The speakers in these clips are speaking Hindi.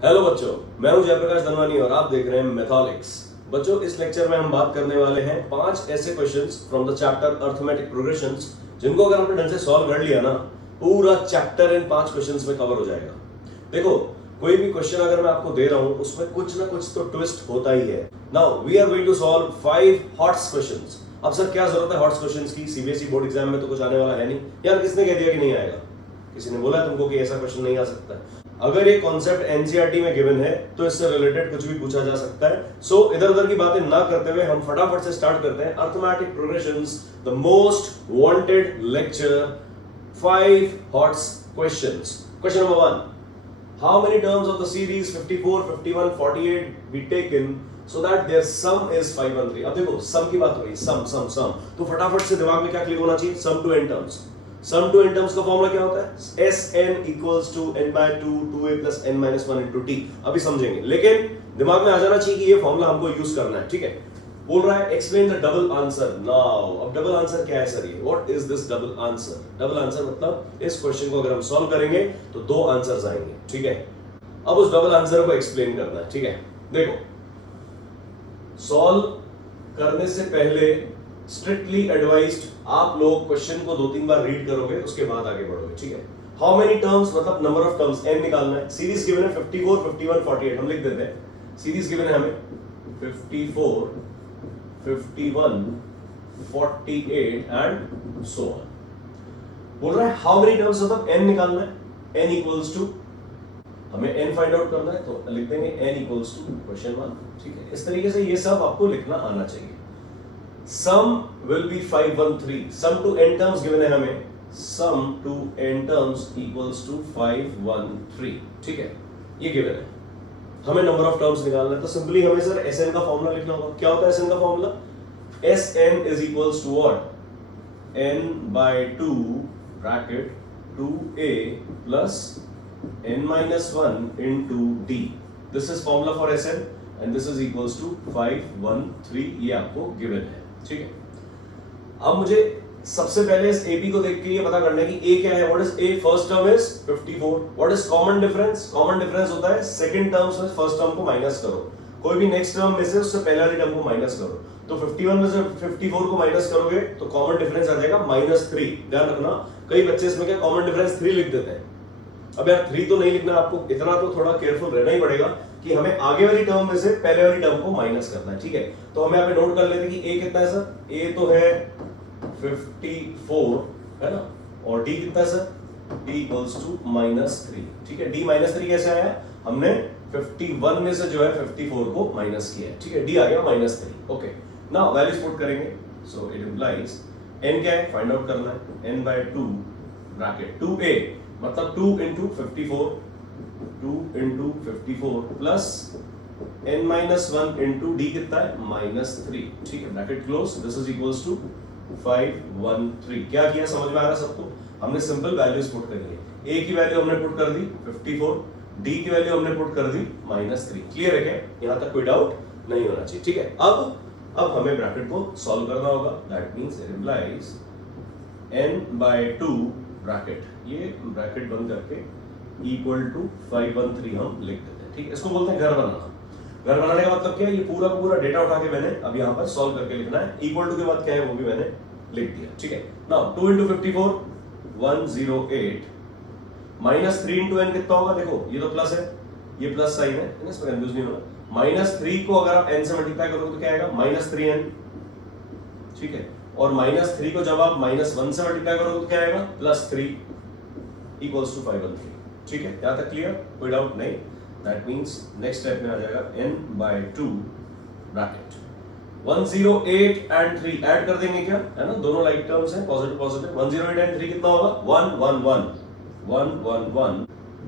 हेलो बच्चों, मैं हूं जयप्रकाश धनवानी और आप देख रहे हैं मैथोलिक्स। बच्चों, इस लेक्चर में हम बात करने वाले हैं 5 ऐसे questions from the chapter arithmetic progressions जिनको अगर आपने ढंग से सॉल्व कर लिया ना, पूरा चैप्टर इन 5 क्वेश्चंस में कवर हो जाएगा। देखो, कोई भी क्वेश्चन अगर मैं आपको दे रहा हूं उसमें कुछ ना कुछ तो ट्विस्ट होता ही है। Now we are going to solve 5 HOTS questions. अब सर क्या जरूरत है हॉट्स क्वेश्चंस की? सीबीएसई बोर्ड एग्जाम में तो कुछ आने वाला है नहीं। यार, किसने कह दिया कि नहीं आएगा? किसी ने बोला तुमको कि ऐसा क्वेश्चन नहीं आ सकता है? अगर ये कॉन्सेप्ट एनसीईआरटी में गिवन है तो इससे रिलेटेड कुछ भी पूछा जा सकता है। सो इधर उधर की बातें ना करते हुए हम फटाफट से स्टार्ट करते हैं arithmetic progressions, the most wanted lecture, 5 HOTS questions. Question number 1, how many terms of the series 54, 51, 48 be taken so that their sum is 513? अब देखो, सम की बात हो रही है, सम तो फटाफट से दिमाग में क्या क्लिक होना चाहिए? Sum to n terms. Sum to n terms का फॉर्मूला क्या होता है? Sn equals to n by 2 2a plus n minus 1 into t। अभी समझेंगे, लेकिन दिमाग में आ जाना चाहिए कि ये फॉर्मूला हमको यूज करना है। ठीक है, बोल रहा है explain the double answer now. अब डबल आंसर क्या है सर? ये what is this double answer? Double answer मतलब इस क्वेश्चन को अगर हम सॉल्व करेंगे तो 2 आंसर्स आएंगे। ठीक है, अब उस डबल आंसर को एक्सप्लेन करना है। ठीक है, देखो, सॉल्व करने से पहले स्ट्रिक्टली एडवाइज्ड आप लोग क्वेश्चन को 2-3 बार रीड करोगे, उसके बाद आगे बढ़ोगे। ठीक है, हाउ मेनी टर्म्स मतलब नंबर ऑफ टर्म्स n निकालना है। सीरीज गिवन है 54, 51, 48। हम लिख देते हैं, सीरीज गिवन है हमें 54, 51, 48 एंड सो ऑन। बोल रहा है हाउ मेनी टर्म्स मतलब n निकालना है। n इक्वल्स टू, हमें n फाइंड आउट करना है तो लिख देंगे n इक्वल्स टू क्वेश्चन 1। ठीक है, इस तरीके से ये सब आपको लिखना आना चाहिए। Sum will be 513। Sum to n terms given है हमें, sum to n terms equals to 513। ठीक है, ये गिवन है, हमें नंबर ऑफ टर्म्स निकालना है। तो सिंपली हमें सर Sn का फॉर्मूला लिखना होगा। क्या होता है Sn का formula? Sn is equals to what? n by 2 bracket 2a plus n minus 1 into d. This is formula for Sn and this is equals to 513। ये आपको गिवन है। ठीक है, अब मुझे सबसे पहले इस AP को देख के ये पता करना है कि A क्या है। What is A? First term is 54। What is common difference? Common difference होता है सेकंड टर्म से फर्स्ट टर्म को माइनस करो, कोई भी नेक्स्ट टर्म में से उससे पहले वाली टर्म को माइनस करो। तो 51 में से 54 को माइनस करोगे तो कॉमन डिफरेंस आ जाएगा -3। ध्यान रखना, कई बच्चे इसमें क्या कॉमन डिफरेंस 3 लिख देते हैं। अब यार 3 तो नहीं लिखना, आपको इतना तो थोड़ा केयरफुल रहना ही पड़ेगा कि हमें आगे वाली टर्म में से पहले वाली टर्म को माइनस करना है। ठीक है, तो हम यहाँ पे नोट कर लेते हैं कि a कितना है सर? a तो है 54 है ना, और d कितना है सर? d equals to -3। ठीक है, d -3 कैसे आया? हमने 51 में से जो है 54 को माइनस किया है। ठीक है, d आ गया -3। ओके, नाउ वैल्यूज पुट करेंगे। सो इट इंप्लाइज n क्या है फाइंड आउट करना है। n by 2 ब्रैकेट 2a मतलब 2 into 54, 2 into 54 plus n minus 1 into d कितना है? -3। ठीक है, bracket close, this is equals to 513। क्या किया, समझ में आ रहा है सबको? हमने सिंपल वैल्यूज पुट कर ली। a की वैल्यू हमने पुट कर दी 54, d की वैल्यू हमने पुट कर दी -3। क्लियर है क्या? यहां तक कोई डाउट नहीं होना चाहिए। ठीक है, अब हमें ब्रैकेट को सॉल्व करना होगा। That means it implies n by 2 bracket, ये ब्रैकेट बंद करके इक्वल टू 513 हम लिख देते हैं। ठीक है, इसको बोलते हैं घर बनाना। घर बनाने का मतलब क्या है? ये पूरा पूरा डेटा उठा के मैंने अब यहाँ पर सॉल्व करके लिखना है। इक्वल टू के बाद क्या है वो भी मैंने लिख दिया। ठीक है, नाउ 2 into 54 108 -3 into n कितना होगा? देखो, ये तो प्लस है, ये प्लस साइन है, इसमें कंफ्यूज नहीं होना। -3 को अगर आप n से मल्टीप्लाई करोगे तो क्या आएगा? -3n। ठीक है, और -3 को जब आप -1 से मल्टीप्लाई करोगे तो क्या आएगा? +3 इक्वल्स टू 513। ठीक है, यहां तक क्लियर? कोई डाउट नहीं? दैट मींस नेक्स्ट स्टेप में आ जाएगा n by 2 bracket 108 and 3 add कर देंगे क्या, है ना, दोनों लाइक टर्म्स हैं, पॉजिटिव पॉजिटिव। 108 एंड 3 कितना होगा? 111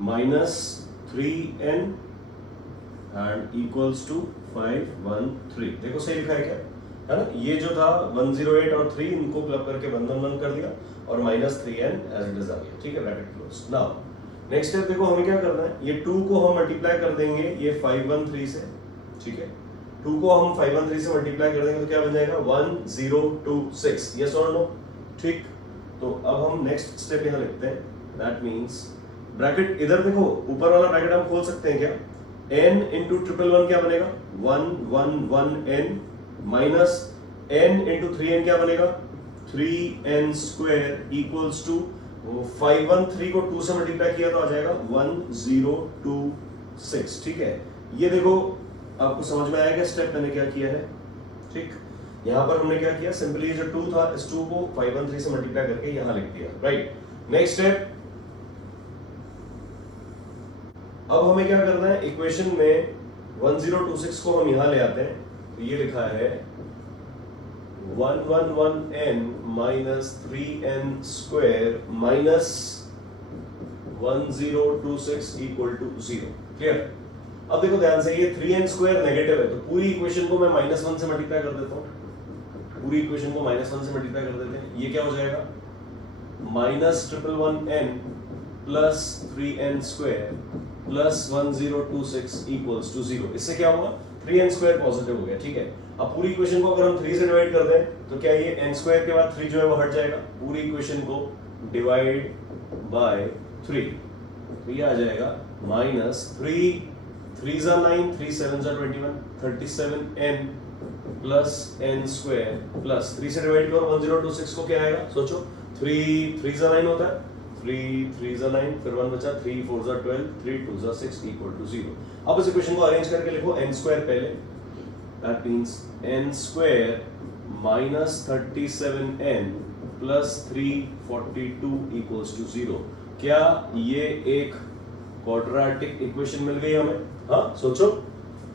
-3n एंड इक्वल्स टू 513। देखो सही लिखा है क्या, है ना? ये जो था 108 और 3 इनको क्लब करके बंधन कर दिया और -3n एज इट इज आ गया। ठीक है, bracket close. Now next step देखो, हमें क्या करना है? ये 2 को हम मल्टीप्लाई कर देंगे ये 513 से। ठीक है, 2 को हम 513 से मल्टीप्लाई कर देंगे तो क्या बन जाएगा? 1026। यस और नो? ठीक, तो अब हम नेक्स्ट स्टेप यहाँ लिखते हैं। दैट मींस ब्रैकेट इधर देखो, ऊपर वाला ब्रैकेट हम खोल सकते हैं क्या? n इंटू ट्रिपल वन क्या बनेगा 1 1 1 n minus n into 3n क्या बनेगा 3n स्क्वायर इक्वल्स टू 513 को 2 से मल्टीप्लाई किया तो आ जाएगा 1026। ठीक है, ये देखो आपको समझ में आएगा स्टेप मैंने क्या किया है। ठीक, यहां पर हमने क्या किया, सिंपली जो 2 था इस 2 को 513 से मल्टीप्लाई करके यहां लिख दिया। राइट, नेक्स्ट स्टेप, अब हमें क्या करना है, इक्वेशन में 1026 को हम यहां ले आते हैं, तो ये लिखा है 111n minus 3n square minus 1026 equal to 0। Clear? अब देखो ध्यान से, ये 3n स्क्वायर नेगेटिव है तो पूरी इक्वेशन को मैं -1 से मल्टीप्लाई कर देता हूं, पूरी इक्वेशन को -1 से मल्टीप्लाई कर देते हैं। ये क्या हो जाएगा -111n plus 3n square plus 1026 equals to 0। इससे क्या हुआ, 3n स्क्वायर पॉजिटिव हो गया। ठीक है, अब पूरी इक्वेशन को अगर हम 3 से डिवाइड कर दें तो क्या ये n स्क्वायर के बाद 3 जो है वो हट जाएगा, पूरी इक्वेशन को डिवाइड बाय 3 तो ये आ जाएगा -3 3 जा 9 3 7 जा 21 37n plus n square plus 3 से डिवाइड करो 1026 को क्या आएगा, सोचो 3 3 जा 9 होता है, 3 3 जा 9 फिर 1 बचा, 3 4 जा 12 3 2 जा 6 इक्वल टू 0। अब इस इक्वेशन को अरेंज करके लिखो n स्क्वायर पहले, that means n square minus 37n plus 342 equals to 0। क्या ये एक क्वाड्रेटिक इक्वेशन मिल गई हमें? हाँ, सोचो,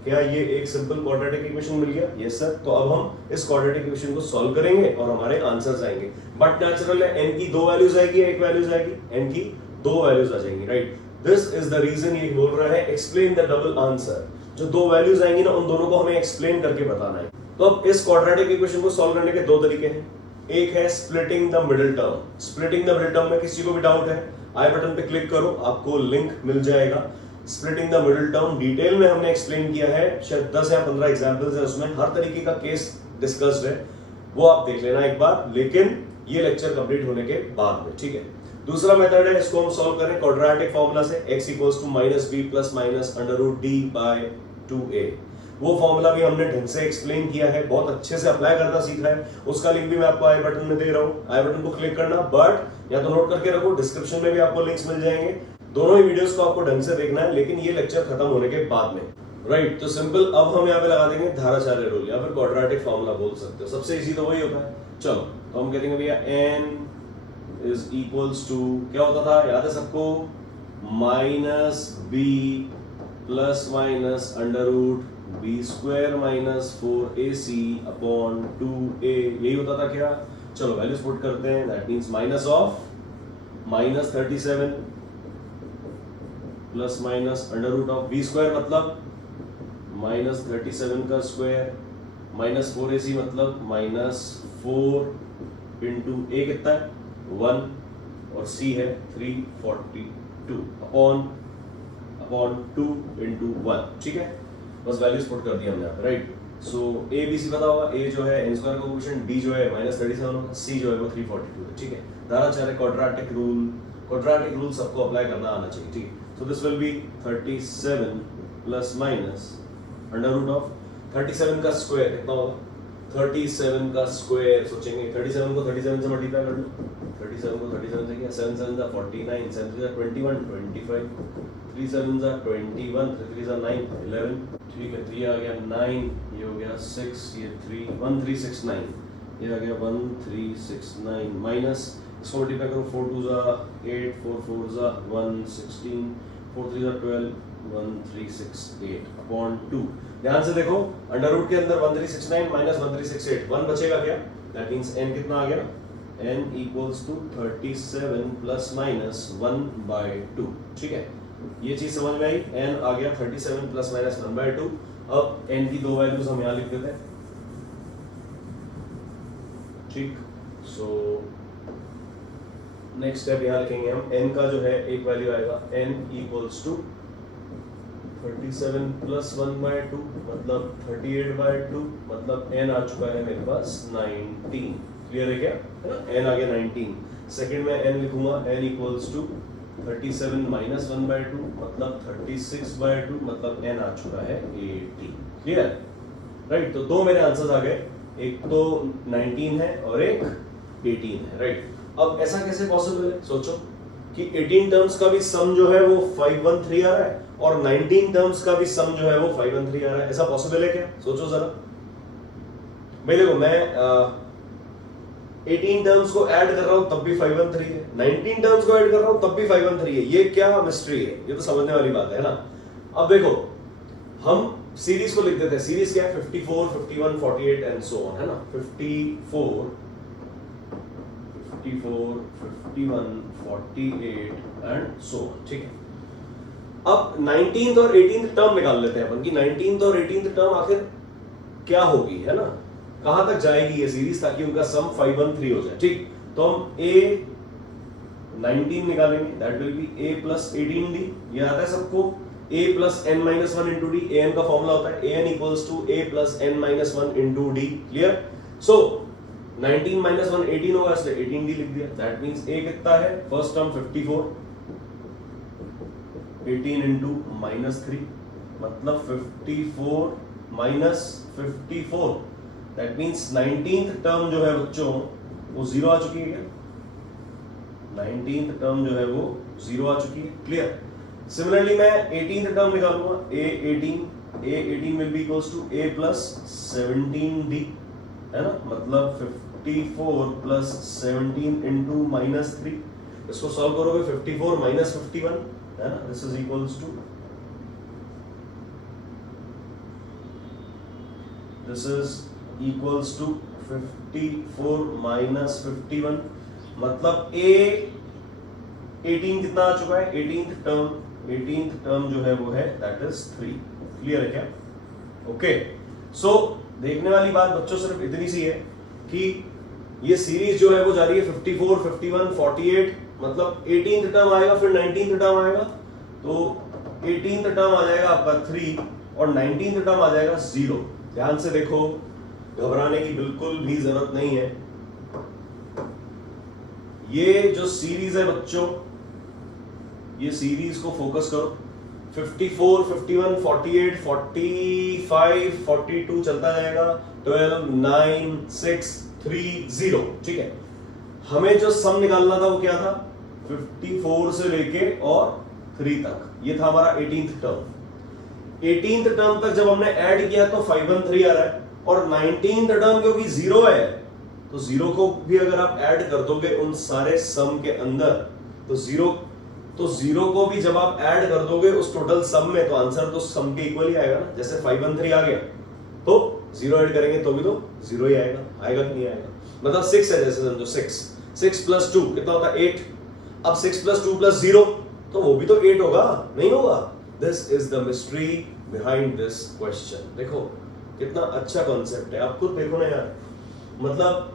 क्या ये एक सिंपल क्वाड्रेटिक इक्वेशन मिल गया? Yes sir. तो अब हम इस क्वाड्रेटिक इक्वेशन को सॉल्व करेंगे और हमारे आंसर्स आएंगे। बट नेचुरल है, n की 2 वैल्यूज आएगी, एक वैल्यूज आएगी, n की 2 वैल्यूज आ जाएंगी। Right, this is the reason ये बोल रहा है एक्सप्लेन द डबल आंसर। जो 2 वैल्यूज आएंगी ना, उन दोनों को हमें एक्सप्लेन करके बताना है। तो अब इस क्वाड्रेटिक इक्वेशन को सॉल्व करने के 2 तरीके हैं। एक है splitting the middle term. Splitting the middle term में किसी को भी डाउट है, आई बटन पे क्लिक करो, आपको लिंक मिल जाएगा। Splitting the middle term detail में हमने एक्सप्लेन किया है, शायद 10 या 15 एग्जांपल्स हैं उसमें, हर तरीके का केस डिस्कस्ड है, वो आप देख लेना एक बार, लेकिन ये लेक्चर कंप्लीट होने के बाद में। ठीक है, दूसरा मेथड है, इसको हम सॉल्व करें क्वाड्रेटिक फार्मूला से, x equals to -b plus minus √d/2a। वो फार्मूला भी हमने ढंग से एक्सप्लेन किया है, बहुत अच्छे से अप्लाई करना सीखा है, उसका लिंक भी मैं आपको आई बटन में दे रहा हूँ, आई बटन को क्लिक करना, बट या तो नोट करके रखो, डिस्क्रिप्शन में भी आपको लिंक्स मिल जाएंगे। दोनों ही वीडियोस को आपको ढंग से देखना है, लेकिन ये लेक्चर खत्म होने के बाद में। राइट, तो सिंपल, अब हम यहाँ पे लगा देंगे धाराचार्य रूल या फिर क्वाड्रेटिक फार्मूला बोल सकते हो, सबसे इजी तो वही होता है। चलो, तो हम कह देंगे भैया n इज इक्वल्स टू, क्या होता था याद है सबको, -b plus minus √b² minus 4ac upon 2a, यही होता था क्या? चलो वैल्यूज पुट करते हैं, that means minus of -37 plus minus √b² मतलब -37 का स्क्वायर माइनस 4ac मतलब -4 इंटू a कितना है 1 और c है 342 अपॉन 2 इंटू 1। ठीक है, बस वैल्यूज पुट कर दिया हमने यहाँ पे। Right, so a b c पता होगा, a जो है n स्क्वायर कोएफिशिएंट, b जो है -37 होगा, c जो है वो 342 है। ठीक है, धाराचार्य क्वाड्रेटिक रूल सबको अप्लाई करना आना चाहिए। ठीक है, so this will be 37 plus minus √37 का स्क्वायर कितना होगा, 37 का स्क्वायर सोचेंगे, 37 को 37 से मल्टीप्लाई कर लो, 37 को 37 से किया, 7 7 जा 49, 7 3 जा 21, 25, 3 7 जा 21, 3 जा 9, 11। ठीक है, 3 आ गया 9, ये हो गया 6, ये 3 1369, ये आ गया 1369 माइनस, इसको मल्टीप्लाई करो, 4 2 जा 8, 4 4 जा 116, 4 3 जा 12, 1368 अपॉन 2। ध्यान से देखो, अंडर रूट के अंदर 1369 माइनस 1368, 1 बचेगा क्या? दैट मींस n कितना आ गया, n equals to 37 plus minus 1/2। ठीक है, ये चीज समझ में आई, n आ गया 37 प्लस माइनस 1/2। अब n की 2 वैल्यूज हम यहाँ लिख देते हैं। ठीक, सो नेक्स्ट स्टेप यहाँ लिखेंगे हम, n का जो है एक वैल्यू आएगा n इक्वल्स टू 37 प्लस 1/2 मतलब 38/2, मतलब n आ चुका है मेरे पास 19। क्लियर है क्या? है ना, n आ गया 19। सेकंड में n लिखूंगा, n इक्वल्स टू 37 माइनस 1/2 मतलब 36/2 मतलब n आ चुका है 80। क्लियर? राइट, तो दो मेरे आंसर्स आ गए, एक तो 19 है और एक 18 है। राइट, अब ऐसा कैसे पॉसिबल है? सोचो कि 18 टर्म्स का भी सम जो है वो 513 आ रहा है और 19 टर्म्स का भी सम जो है वो 513 आ रहा है। ऐसा पॉसिबल है क्या? सोचो जरा भाई। देखो मैं 18 टर्म्स को ऐड कर रहा हूं तब भी 513 है, 19 टर्म्स को ऐड कर रहा हूं तब भी 513 है। ये क्या मिस्ट्री है? ये तो समझने वाली बात है ना। अब देखो हम सीरीज को लिख देते हैं। सीरीज क्या है? 54, 51, 48 एंड सो ऑन, है ना। 54, 51, 48 एंड सो ऑन। ठीक है, अब 19th और 18th टर्म निकाल लेते हैं अपन कि 19th और 18th टर्म आखिर क्या होगी, है ना। कहां तक जाएगी ये सीरीज ताकि उनका सम 513 हो जाए। ठीक, तो हम a 19 निकालेंगे, that will be a plus 18d। ये आता है सबको, a plus n minus 1 into d. an का फॉर्मूला होता है an equals to a plus n minus 1 into d. Clear? So 19 minus 1 18 होगा, इसलिए 18d लिख दिया। दैट मींस a कितना है? फर्स्ट टर्म 54, 18 इंटू माइनस 3 मतलब 54 minus 54। That means 19th term जो है बच्चों वो 0 आ चुकी है क्या? 19th टर्म जो है वो 0 आ चुकी है। क्लियर? सिमिलरली मैं 18th टर्म निकालूंगा, a18 will be equals to a प्लस 17d, है ना। मतलब 54 प्लस 17 इंटू माइनस 3। इसको सॉल्व करोगे 54 माइनस 51, है ना। This is equals to, this is equals to 54 minus 51 मतलब a 18 कितना आ चुका है? 18th टर्म जो है वो है दैट इज 3। क्लियर है क्या? ओके, सो देखने वाली बात बच्चों सिर्फ इतनी सी है कि ये सीरीज जो है वो जा रही है 54, 51, 48 मतलब 18th टर्म आएगा फिर 19th टर्म आएगा, तो 18th टर्म आ जाएगा आपका 3 और 19th टर्म आ जाएगा 0। ध्यान से देखो, घबराने की बिल्कुल भी जरूरत नहीं है। ये जो सीरीज है बच्चों, ये सीरीज को फोकस करो। 54, 51, 48, 45, 42 चलता जाएगा, 12, 9, 6, 3, 0। ठीक है, हमें जो सम निकालना था वो क्या था? 54 से लेके और 3 तक। ये था हमारा 18th टर्म। 18th टर्म तक जब हमने ऐड किया तो 513 आ रहा है और 19th टर्म क्योंकि 0 है तो 0 को भी अगर आप ऐड कर दोगे उन सारे सम के अंदर तो 0 को भी जब आप ऐड कर दोगे उस टोटल सम में तो आंसर तो सम के इक्वल ही आएगा ना। जैसे 513 आ गया तो 0 ऐड करेंगे तो भी तो 0 ही आएगा। आएगा कि नहीं आएगा? मतलब 6 है, जैसे समझो 6 प्लस 2 कितना होता है? 8। अब 6 प्लस 2 प्लस 0 तो वो भी तो 8 होगा, नहीं होगा? This is the mystery behind this question. देखो कितना अच्छा कॉन्सेप्ट है, आप खुद देखो ना यार। मतलब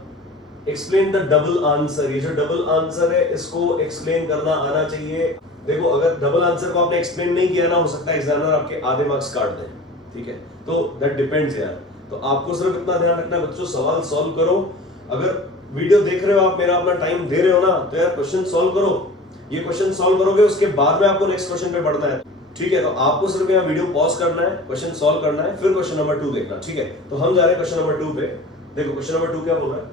एक्सप्लेन द डबल आंसर, ये जो डबल आंसर है इसको एक्सप्लेन करना आना चाहिए। देखो अगर डबल आंसर को आपने एक्सप्लेन नहीं किया ना, हो सकता है एग्जामिनर आपके आधे मार्क्स काट दे। ठीक है, तो दैट डिपेंड्स यार। तो आपको सिर्फ इतना ध्यान रखना है बच्चों, सवाल सॉल्व करो। अगर वीडियो देख रहे हो आप, मेरा अपना टाइम दे रहे हो ना, तो यार क्वेश्चन सॉल्व करो। ये क्वेश्चन सॉल्व करोगे उसके बाद में आपको नेक्स्ट क्वेश्चन पे बढ़ना है। ठीक है, तो आपको सिर्फ यहाँ वीडियो पॉज करना है, क्वेश्चन सॉल्व करना है, फिर क्वेश्चन नंबर 2 देखना। ठीक है, तो हम जा रहे हैं क्वेश्चन नंबर 2 पे। देखो क्वेश्चन नंबर 2 क्या बोल रहा है?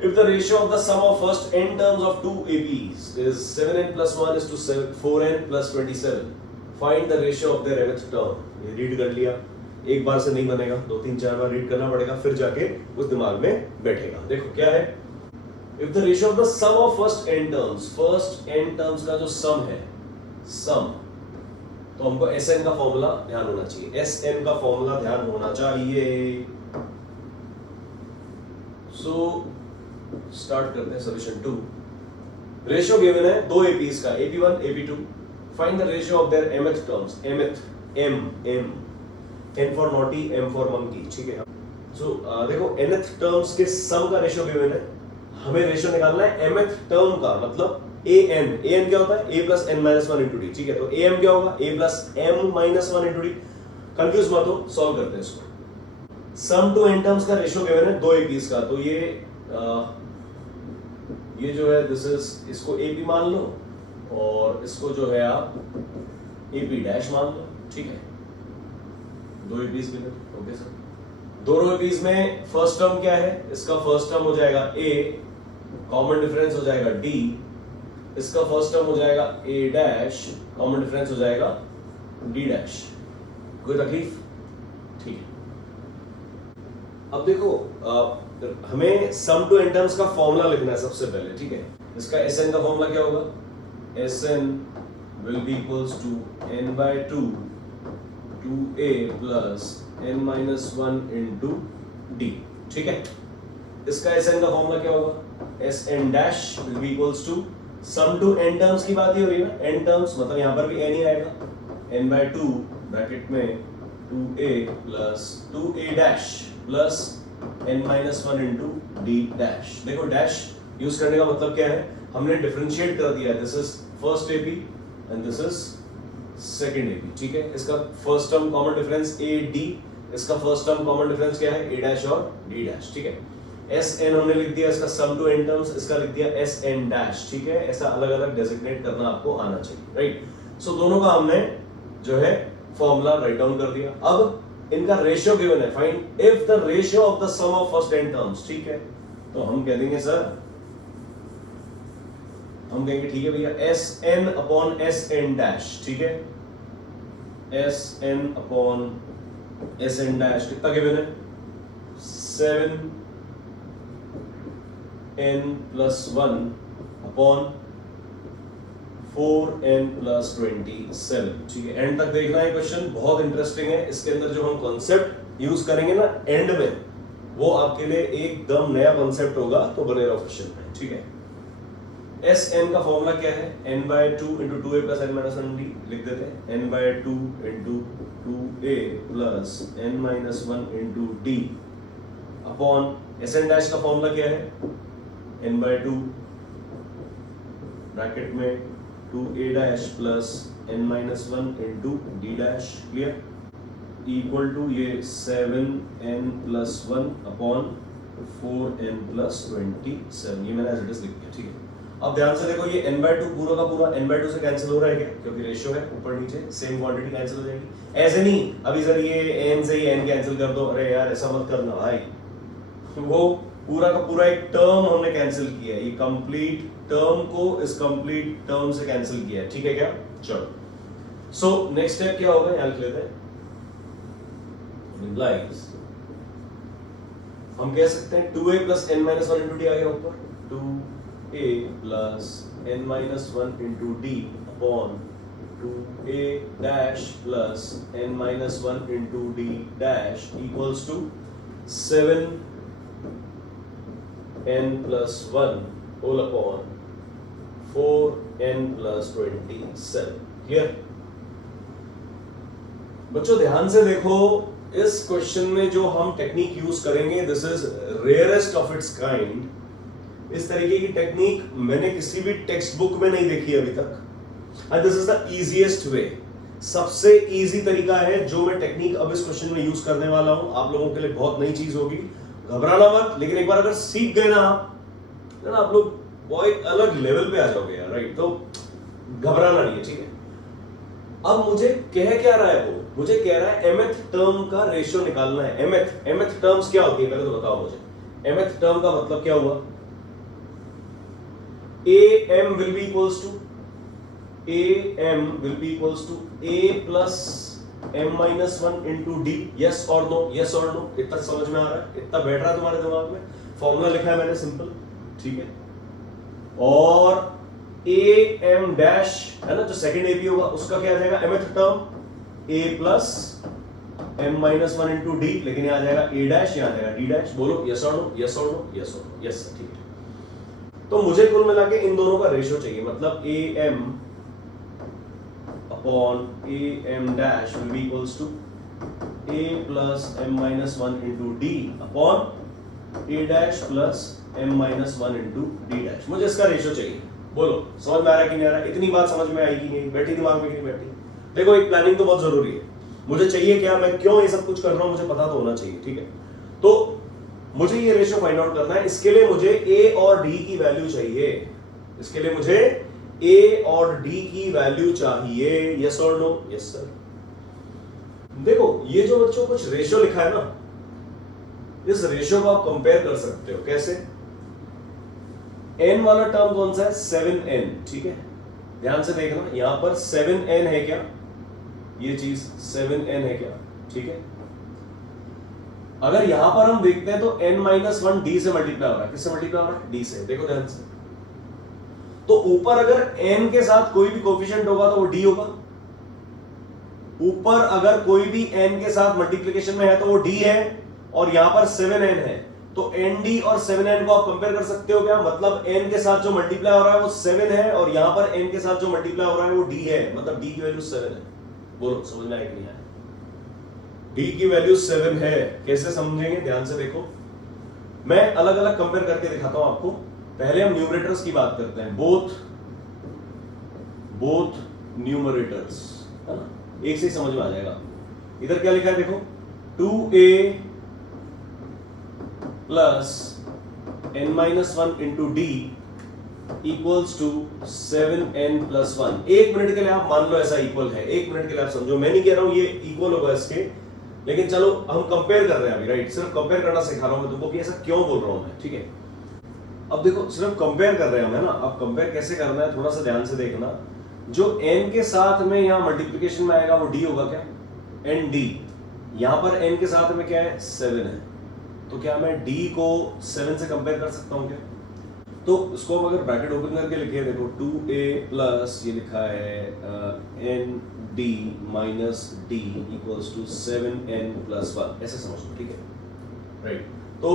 If the ratio of the sum of first n terms of two APs is 7n plus 1 is to 4n plus 27, find the ratio of their nth term. ये रीड कर लिया, एक बार से नहीं बनेगा, 2-3-4 बार रीड करना पड़ेगा, फिर जाके उस दिमाग में बैठेगा। देखो क्या है? If the ratio of the sum of first n terms का जो sum है, sum, तो हमको Sn का फॉर्मूला ध्यान होना चाहिए। Sn का फॉर्मूला ध्यान होना चाहिए। So स्टार्ट करते हैं सॉल्यूशन 2। रेशियो गिवन है दो एपीज का, AP1 AP2। Find the ratio of their mth terms. mth m n for naughty, m for monkey. ठीक है, सो देखो nth टर्म्स के सम का रेशियो गिवन है, हमें रेशियो निकालना है mth टर्म का, मतलब an क्या होता है? a plus n minus 1 into D. ठीक है, तो am क्या होगा? a plus m minus 1 into D. Confuse मत हो, सॉल्व करते हैं इसको। सम टू n टर्म्स का रेशियो गिवन है दो एपीज का, तो ये जो है दिस इज, इसको AP मान लो और इसको जो है आप AP डैश मान लो, ठीक है। 2 APs मिले, ओके सर। दोनों APs में फर्स्ट टर्म क्या है, इसका फर्स्ट टर्म हो जाएगा A, कॉमन डिफरेंस हो जाएगा D, इसका फर्स्ट टर्म हो जाएगा A डैश, कॉमन डिफरेंस हो जाएगा D डैश। कोई तकलीफ? ठीक है। अब देखो हमें सम टू एन टर्म्स का फॉर्मूला लिखना है सबसे पहले, ठीक है। इसका Sn का फॉर्मूला क्या होगा? Sn will be equals to n by 2 2a plus n minus 1 into d, ठीक है। इसका Sn का फॉर्मूला क्या होगा? Sn dash will be equals to sum to n terms की बात ही हो रही है ना, n टर्म्स मतलब यहाँ पर भी n ही आएगा, n by 2 ब्रैकेट में 2a plus 2a dash plus n minus 1 into d dash। देखो डैश यूज करने का मतलब क्या है, हमने डिफरेंशिएट कर दिया है, this is first AP and this is second AP, ठीक है। इसका first term common difference A D, इसका फर्स्ट टर्म कॉमन डिफरेंस क्या है? A डैश और D डैश, ठीक है। Sn हमने लिख दिया, इसका सम टू n टर्म्स, इसका लिख दिया Sn डैश, ठीक है। ऐसा अलग अलग डेजिग्नेट करना आपको आना चाहिए, राइट। सो दोनों का हमने जो है फॉर्मूला राइट डाउन कर दिया। अब इनका रेशियो गिवन है, find if the ratio of the sum of first n terms, ठीक है। तो हम कह देंगे सर, हम कहेंगे ठीक है भैया Sn अपॉन Sn डैश, ठीक है। Sn अपॉन Sn डैश कितना गिवन है? 7n plus 1 upon 4n plus 27, ठीक है। एंड तक देखना है, क्वेश्चन बहुत इंटरेस्टिंग है। इसके अंदर जो हम कॉन्सेप्ट यूज करेंगे ना एंड में, वो आपके लिए एकदम नया कॉन्सेप्ट होगा, तो बने रहो क्वेश्चन में, ठीक है। Sn का फॉर्मूला क्या है? n by 2 into 2a plus n minus 1d लिख देते हैं, n by 2 into 2a plus n minus 1 into d upon Sn dash का फॉर्मूला क्या है? n by 2 ब्रैकेट में 2a dash plus n minus 1 into d dash, clear, equal to ये 7n plus 1 upon 4n plus 27, ये मैंने एज इट इज लिख दिया, ठीक है। अब ध्यान से देखो, ये n by 2 पूरा का पूरा n by 2 से कैंसिल हो रहा है क्या? क्योंकि रेशियो है ऊपर नीचे, सेम क्वांटिटी कैंसिल हो जाएगी। ऐसे नहीं अभी सर ये n से ही n कैंसिल कर दो, अरे यार ऐसा मत करना भाई, वो पूरा का पूरा एक टर्म हमने कैंसिल किया है, ये कंप्लीट टर्म को इस कंप्लीट टर्म से कैंसिल किया है, ठीक है क्या? चलो सो नेक्स्ट स्टेप क्या होगा, यहां लिख लेते हैं। implies हम कह सकते हैं 2a plus n minus 1 into d आ गया ऊपर, 2a plus n minus 1 into d upon 2a dash plus n minus 1 into d dash equals to 7n plus 1 whole upon 4n plus 27, clear? बच्चों ध्यान से देखो, इस क्वेश्चन में जो हम टेक्निक यूज करेंगे, this is rarest of its kind. इस तरीके की टेक्निक मैंने किसी भी टेक्स्ट बुक में नहीं देखी अभी तक, and this is the easiest way. सबसे इजी तरीका है जो मैं टेक्निक अब इस क्वेश्चन में यूज करने वाला हूं, आप लोगों के लिए बहुत नई चीज होगी, घबराना मत। लेकिन एक बार अगर सीख गए ना आप लोग बहुत अलग लेवल पे आ जाओगे यार, राइट? तो घबराना नहीं है, ठीक है। अब मुझे कह क्या रहा है वो, मुझे कह रहा है mth टर्म का रेशियो निकालना है। mth टर्म्स क्या होती है पहले तो बताओ मुझे। mth टर्म का मतलब क्या हुआ? am will be equals to a plus m minus 1 into d, yes or no? yes or no? इतना समझ में आ रहा है? इतना बैठ रहा है तुम्हारे दिमाग में? फॉर्मूला लिखा है मैंने सिंपल, ठीक है। और am डैश है ना, जो सेकंड AP होगा उसका क्या आ जाएगा mth term, a plus m minus 1 into d, लेकिन यहाँ आ जाएगा a डैश, यहाँ आ जाएगा d डैश। बोलो yes or no? yes or no? yes or no? yes, ठीक है। तो मुझे कुल मिला के इन दोनों का रेशियो चाहिए, मतलब am upon am dash will be equals to a plus m minus 1 into d upon a dash plus m minus 1 into d dash. मुझे इसका रेशियो चाहिए। बोलो समझ में आ रहा है कि नहीं आ रहा है? इतनी बात समझ में आई कि नहीं? बैठी दिमाग में कि नहीं बैठी? देखो एक प्लानिंग तो बहुत जरूरी है। मुझे चाहिए क्या, मैं क्यों ये सब कुछ कर रहा हूं, मुझे पता तो होना चाहिए, ठीक है। तो मुझे ये रेशियो फाइंड आउट करना है। इसके लिए मुझे a और d की वैल्यू चाहिए। इसके लिए मुझे ए और डी की वैल्यू चाहिए, यस और नो? Yes sir. देखो ये जो बच्चों कुछ रेशियो लिखा है ना, इस रेशियो को आप कंपेयर कर सकते हो। कैसे? n वाला टर्म कौन सा है? 7n, ठीक है। ध्यान से देखना, यहां पर 7n है क्या? ये चीज 7n है क्या? ठीक है। अगर यहां पर हम देखते हैं तो n-1 d से मल्टीप्लाई हो रहा है। किससे मल्टीप्लाई हो रहा है? d से। देखो ध्यान से, तो ऊपर अगर n के साथ कोई भी कोएफिशिएंट होगा तो वो d होगा। ऊपर अगर कोई भी n के साथ मल्टीप्लिकेशन में है तो वो d है, और यहां पर 7n है, तो nd और 7n को आप कंपेयर कर सकते हो क्या? मतलब n के साथ जो मल्टीप्लाई हो रहा है वो 7 है, और यहां पर n के साथ जो मल्टीप्लाई हो रहा है वो d है, मतलब d की वैल्यू 7 है। बोलो समझ में आया कि नहीं आया? d की वैल्यू 7 है। कैसे समझेंगे? ध्यान से देखो, मैं अलग अलग कंपेयर करके दिखाता हूं आपको। पहले हम न्यूमरेटर्स की बात करते हैं। बोथ न्यूमरेटर्स, है ना, एक से ही समझ में आ जाएगा। इधर क्या लिखा है देखो, 2a plus n-1 into d equals to 7n plus 1। एक मिनट के लिए आप मान लो ऐसा इक्वल है, एक मिनट के लिए आप समझो, मैं नहीं कह रहा हूं ये इक्वल होगा इसके, लेकिन चलो हम कंपेयर कर रहे हैं अभी, राइट? सिर्फ कंपेयर करना सिखा रहा हूं मैं तुमको कि ऐसा क्यों बोल रहा हूं मैं, ठीक है। अब देखो सिर्फ कंपेयर कर रहे हैं हम, है ना। अब कंपेयर कैसे करना है थोड़ा सा ध्यान से देखना। जो n के साथ में यहां मल्टीप्लिकेशन में आएगा वो d होगा क्या? nd। यहां पर n के साथ में क्या है? 7 है, तो क्या मैं d को 7 से कंपेयर कर सकता हूं क्या? तो इसको हम अगर ब्रैकेट ओपन करके लिखे, देखो 2a प्लस ये लिखा है nd minus d equals to 7n plus 1, ऐसे समझ लो, ठीक है, राइट। तो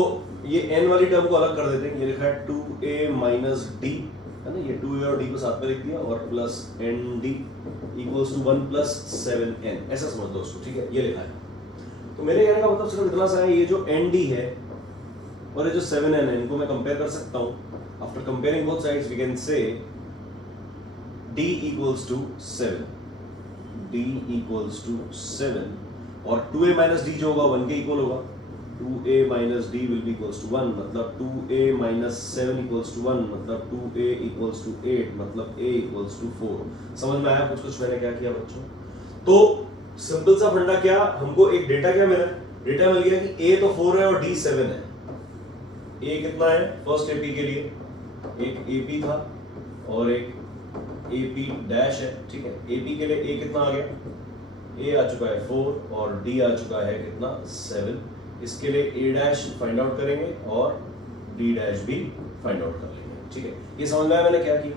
ये n वाली टर्म को अलग कर देते हैं। ये लिखा है 2a माइनस d, है ना, ये 2a और d को साथ में लिख दिया, और plus nd equals to 1 plus 7n, ऐसा समझ लो उसको, ठीक है। ये लिखा है। तो मेरे कहने का मतलब सिर्फ इतना सा है, ये जो nd है और ये जो 7n है, इनको मैं कंपेयर कर सकता हूं। After comparing both sides we can say d equals to 7, d equals to 7, और 2a माइनस d जो होगा 1 के इक्वल होगा। 2a minus d will be equals to 1, मतलब 2a minus 7 equals to 1, मतलब 2a equals to 8, मतलब a equals to 4। समझ में आया कुछ मैंने क्या किया बच्चों? तो सिंपल सा फंडा क्या, हमको एक डेटा क्या मिला? डेटा मिल गया कि a तो 4 है और d 7 है। a कितना है फर्स्ट ap के लिए? एक ap था और एक ap डैश है, ठीक है। ap के लिए a कितना आ गया? a आ चुका है 4 और d आ चुका है कितना? 7। इसके लिए a डैश फाइंड आउट करेंगे और d डैश भी फाइंड आउट कर लेंगे, ठीक है। ये समझ में आया मैंने क्या किया?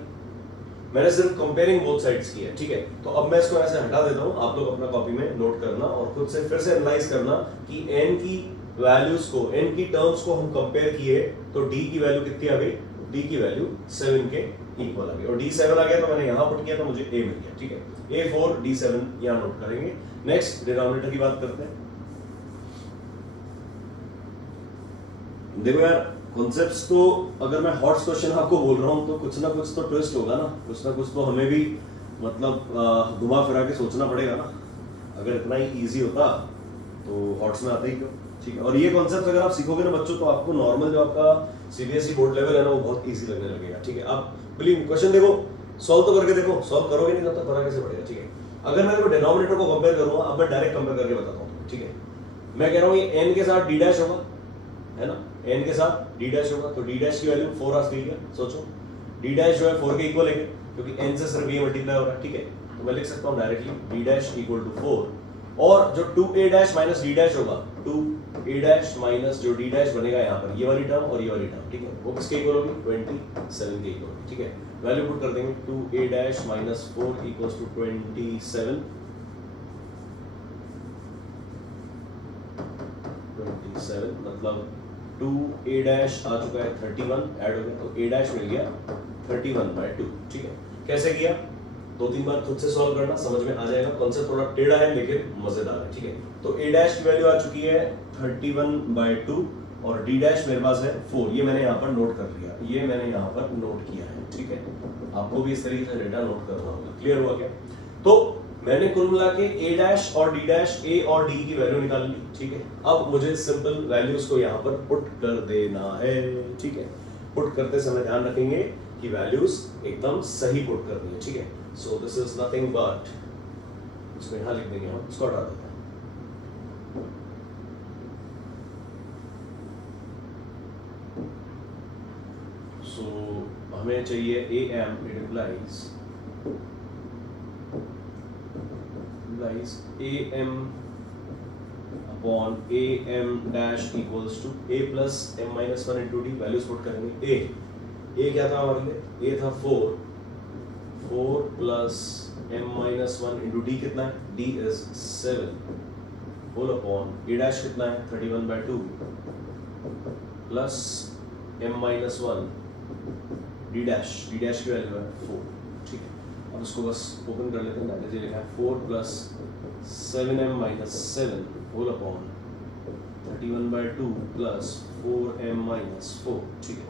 मैंने सिर्फ कंपेयरिंग बोथ साइड्स किया, ठीक है। तो अब मैं इसको ऐसे हटा देता हूं, आप लोग अपना कॉपी में नोट करना और खुद से फिर से एनालाइज करना कि n की वैल्यूज को, n की टर्म्स को हम कंपेयर किए तो d की वैल्यू कितनी आ गई? d की वैल्यू 7 के इक्वल आ गई, और d 7 आ गया तो मैंने यहां पुट किया तो मुझे a मिल गया, ठीक है। a 4 d 7 यहां नोट करेंगे। नेक्स्ट डिनोमिनेटर की बात करते हैं। देखो यार, कॉन्सेप्ट्स तो अगर मैं हॉट क्वेश्चन आपको बोल रहा हूँ तो कुछ ना कुछ तो ट्विस्ट होगा ना, कुछ ना कुछ तो हमें भी मतलब घुमा फिरा के सोचना पड़ेगा ना। अगर इतना ही इजी होता तो हॉट्स में आते ही क्यों, ठीक है। और ये कॉन्सेप्ट अगर आप सीखोगे ना बच्चों, तो आपको नॉर्मल जो आपका सीबीएसई बोर्ड लेवल है ना, वो बहुत इजी लगने लगेगा, ठीक है। आप बिलीव क्वेश्चन देखो, सॉल्व तो करके देखो, सॉल्व करोगे नहीं तो पता कैसे पड़ेगा, ठीक है। अगर मैं देखो डिनोमिनेटर को कंपेयर करूंगा, अब मैं डायरेक्ट कंपेयर करके बताता हूँ, ठीक है। मैं कह रहा हूँ ये n के साथ d डैश होगा, है ना, n के साथ d डैश होगा, तो d डैश की वैल्यू 4 आ गई है। सोचो d डैश जो है 4 के इक्वल है क्योंकि n से सिर्फ ये मल्टीप्लाई हो रहा है, ठीक है। तो मैं लिख सकता हूं directly d dash equal to 4, और जो 2a dash minus d dash होगा, 2a डैश माइनस जो d डैश बनेगा यहाँ पर, ये वाली टर्म और ये वाली टर्म, ठीक है, वो किसके इक्वल होगी? 27 के इक्वल, ठीक है। वैल्यू पुट कर देंगे, 2a dash minus 4 equals to 27, 27 मतलब 2a डैश आ चुका है 31, ऐड हो गया तो a डैश मिल गया 31/2, ठीक है। कैसे किया? 2-3 बार खुद से सॉल्व करना, समझ में आ जाएगा। कॉन्सेप्ट थोड़ा टेढ़ा है लेकिन मजेदार है, ठीक है। तो a डैश की वैल्यू आ चुकी है 31/2 और d डैश मेरे पास है 4, ये मैंने यहाँ पर नोट कर लिया, ये मैंने यहाँ पर नोट किया है, ठीक है। आपको भी इस तरीके से डेटा नोट करना होगा। क्लियर हुआ क्या? तो मैंने कुल मिला के a डैश और d डैश, a और d की वैल्यू निकाल ली, ठीक है। अब मुझे सिंपल वैल्यूज को यहाँ पर पुट कर देना है, ठीक है। पुट करते समय ध्यान रखेंगे कि वैल्यूज एकदम सही पुट करनी है, ठीक है। सो दिस इज नथिंग बट, इसको यहां लिख देंगे हम, इसको हटा देते हैं। सो हमें चाहिए am, it implies am upon am dash equals to a plus m minus 1 into d। Values put करेंगे। a क्या था हमारे लिए? a था 4 plus m minus 1 into d कितना है? d is 7 whole upon a dash कितना है? 31/2 plus m minus 1 d dash की वैल्यू है 4, ठीक है। अब इसको बस ओपन कर लेते हैं। दैट इज ये लिखा है 4 plus 7m minus 7 whole upon 31/2 plus 4m minus 4, ठीक है।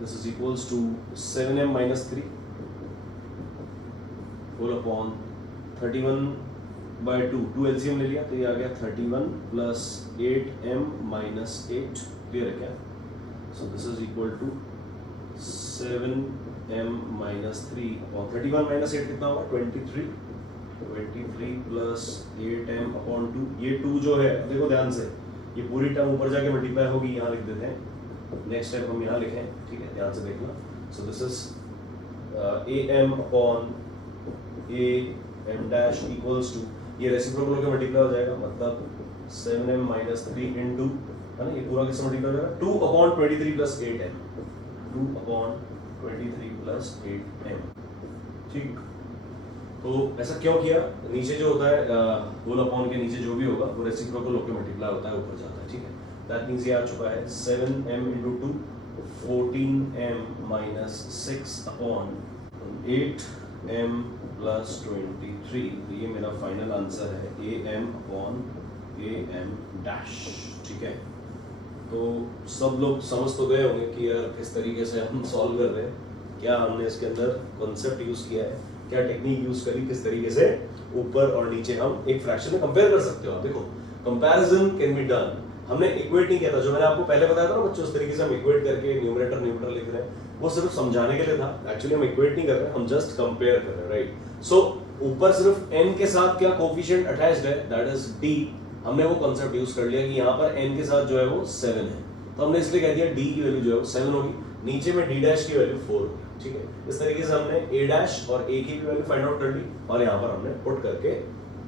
This is equals to 7m minus 3 whole upon 31/2, 2 LCM ले लिया तो ये आ गया 31 plus 8m minus 8, क्लियर है क्या? So this is equal to 7m minus 3 और 31 minus 8 कितना होगा? 23 plus 8m upon 2। ये 2 जो है, देखो ध्यान से, ये पूरी टर्म ऊपर जाके मल्टीप्लाई होगी, यहाँ लिख देते हैं। नेक्स्ट स्टेप हम यहाँ लिखें, ठीक है, ध्यान से देखना। सो this is am upon am dash equals to, ये रेसिप्रोकल होकर मल्टीप्लाई हो जाएगा, मतलब 7m minus 3 into, है ना, ये पूरा किससे मल्टीप्लाई हो जाएगा? 2 upon 23 plus 8m, 2 upon 23 plus 8m, ठीक। तो ऐसा क्यों किया? नीचे जो होता है होल अपॉन के नीचे जो भी होगा वो रेसिप्रोकल होकर मल्टीप्लाई होता है, ऊपर जाता है, ठीक है। दैट मींस ये आ चुका है 7m into 2 14m minus 6 upon 8m plus 23। तो ये मेरा फाइनल आंसर है am upon am dash, ठीक है। तो सब लोग समझ तो गए होंगे कि यार किस तरीके से हम सॉल्व कर रहे हैं, क्या हमने इसके अंदर कॉन्सेप्ट यूज किया है, क्या टेक्निक यूज करी, किस तरीके से ऊपर और नीचे हम एक फ्रैक्शन में कंपेयर कर सकते हो। देखो कंपैरिजन कैन बी डन। हमने इक्वेट नहीं किया था, जो मैंने आपको पहले बताया था ना बच्चों, उस तरीके से हम इक्वेट करके न्यूमरेटर लिख रहे हैं, वो सिर्फ समझाने के लिए था। एक्चुअली हम इक्वेट नहीं कर रहे, हम जस्ट कंपेयर कर रहे हैं, राइट। सो ऊपर सिर्फ n के साथ क्या कोफिशिएंट अटैच्ड है, दैट इज d। हमने वो कॉन्सेप्ट यूज कर लिया कि यहाँ पर n के साथ जो है वो 7 है, तो हमने इसलिए कह दिया d की वैल्यू जो है वो 7 होगी, नीचे में d डैश की वैल्यू 4 होगी, ठीक है। इस तरीके से हमने a डैश और a की भी वैल्यू फाइंड आउट कर ली और यहाँ पर हमने पुट करके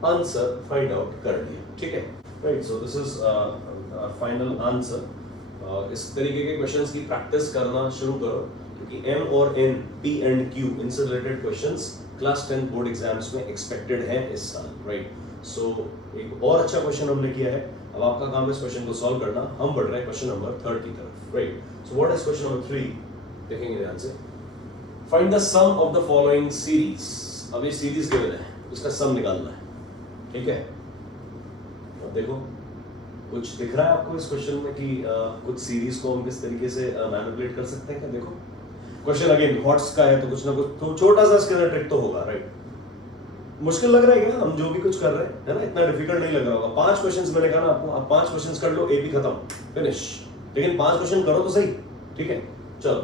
आंसर फाइंड आउट कर लिया, ठीक है, right. So this is final answer. इस तरीके के क्वेश्चंस की प्रैक्टिस करना शुरू करो, क्योंकि m और n, p एंड q, इनसे related questions class 10 board exams में एक्सपेक्टेड हैं इस साल, राइट। सो एक और अच्छा क्वेश्चन हमने किया है, अब आपका काम है इस क्वेश्चन को सॉल्व करना। हम बढ़ रहे हैं क्वेश्चन नंबर 3 की तरफ, right. So what is question number 3? देखेंगे ध्यान से। Find the sum of the following series. अब ये सीरीज गिवन है, उसका सम निकालना है, ठीक है। अब देखो कुछ दिख रहा है आपको इस क्वेश्चन में कि कुछ सीरीज को हम किस तरीके से मैनिपुलेट कर सकते हैं क्या? देखो क्वेश्चन अगेन हॉट्स का है, तो कुछ ना कुछ तो छोटा सा इसके अंदर ट्रिक तो होगा, राइट। मुश्किल लग रहा है क्या हम जो भी कुछ कर रहे हैं, है ना? इतना डिफिकल्ट नहीं लग रहा होगा। 5 क्वेश्चंस मैंने कहा ना आपको, आप 5 क्वेश्चंस कर लो, एपी खत्म, फिनिश। लेकिन 5 क्वेश्चन करो तो सही, ठीक है। चलो